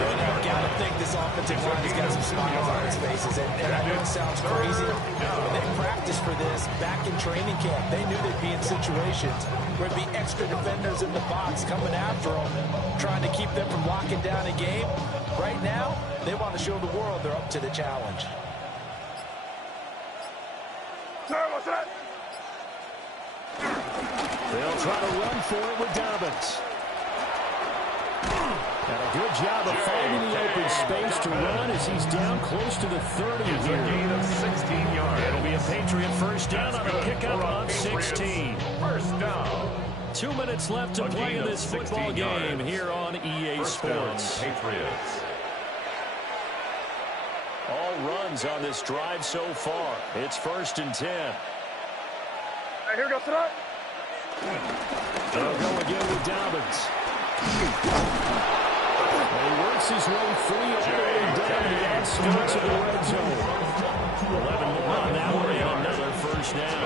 And I've got to think this offensive line has got some smiles on its faces. And I know it sounds crazy, but they practiced for this back in training camp. They knew they'd be in situations where there'd be extra defenders in the box coming after them, trying to keep them from locking down a game. Right now, they want to show the world they're up to the challenge. They'll try to run for it with Dobbins. And a good job of finding the open space to run as he's down close to the 30 here. A gain of 16 yards. It'll be a Patriot 1st down on a pickup of 16. 1st down. 2 minutes left to play in this football game here on EA Sports. Patriots. All runs on this drive so far. It's 1st and 10. Here goes tonight. They'll go again with Dobbins. And he works his way free all the way down the outskirts of the red zone. 11 to run. Now we're in another 1st down.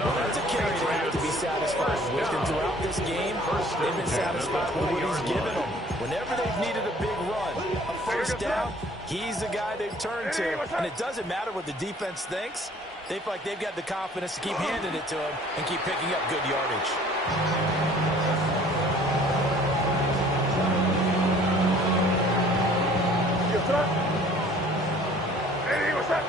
Well, that's a carry they have to be satisfied with. And throughout this game, they've been satisfied with what he's given them. Whenever they've needed a big run, a 1st down, he's the guy they've turned to. And it doesn't matter what the defense thinks. They feel like they've got the confidence to keep handing it to him and keep picking up good yardage. Hey, what's that?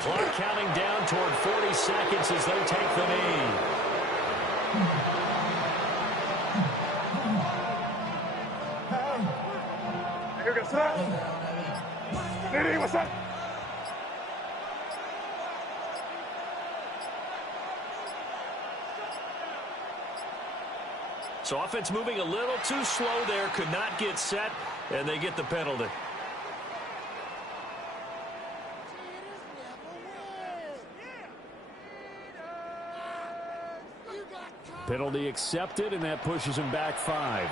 Clock counting down toward 40 seconds as they take the knee. Here goes that. Hey, what's that? So offense moving a little too slow there, could not get set, and they get the penalty. Penalty accepted, and that pushes him back 5.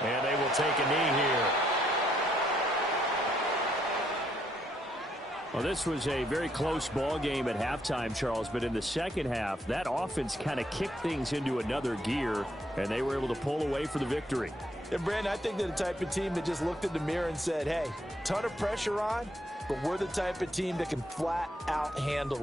And they will take a knee here. Well, this was a very close ball game at halftime, Charles, but in the second half, that offense kind of kicked things into another gear, and they were able to pull away for the victory. And, Brandon, I think they're the type of team that just looked in the mirror and said, hey, ton of pressure on, but we're the type of team that can flat out handle it.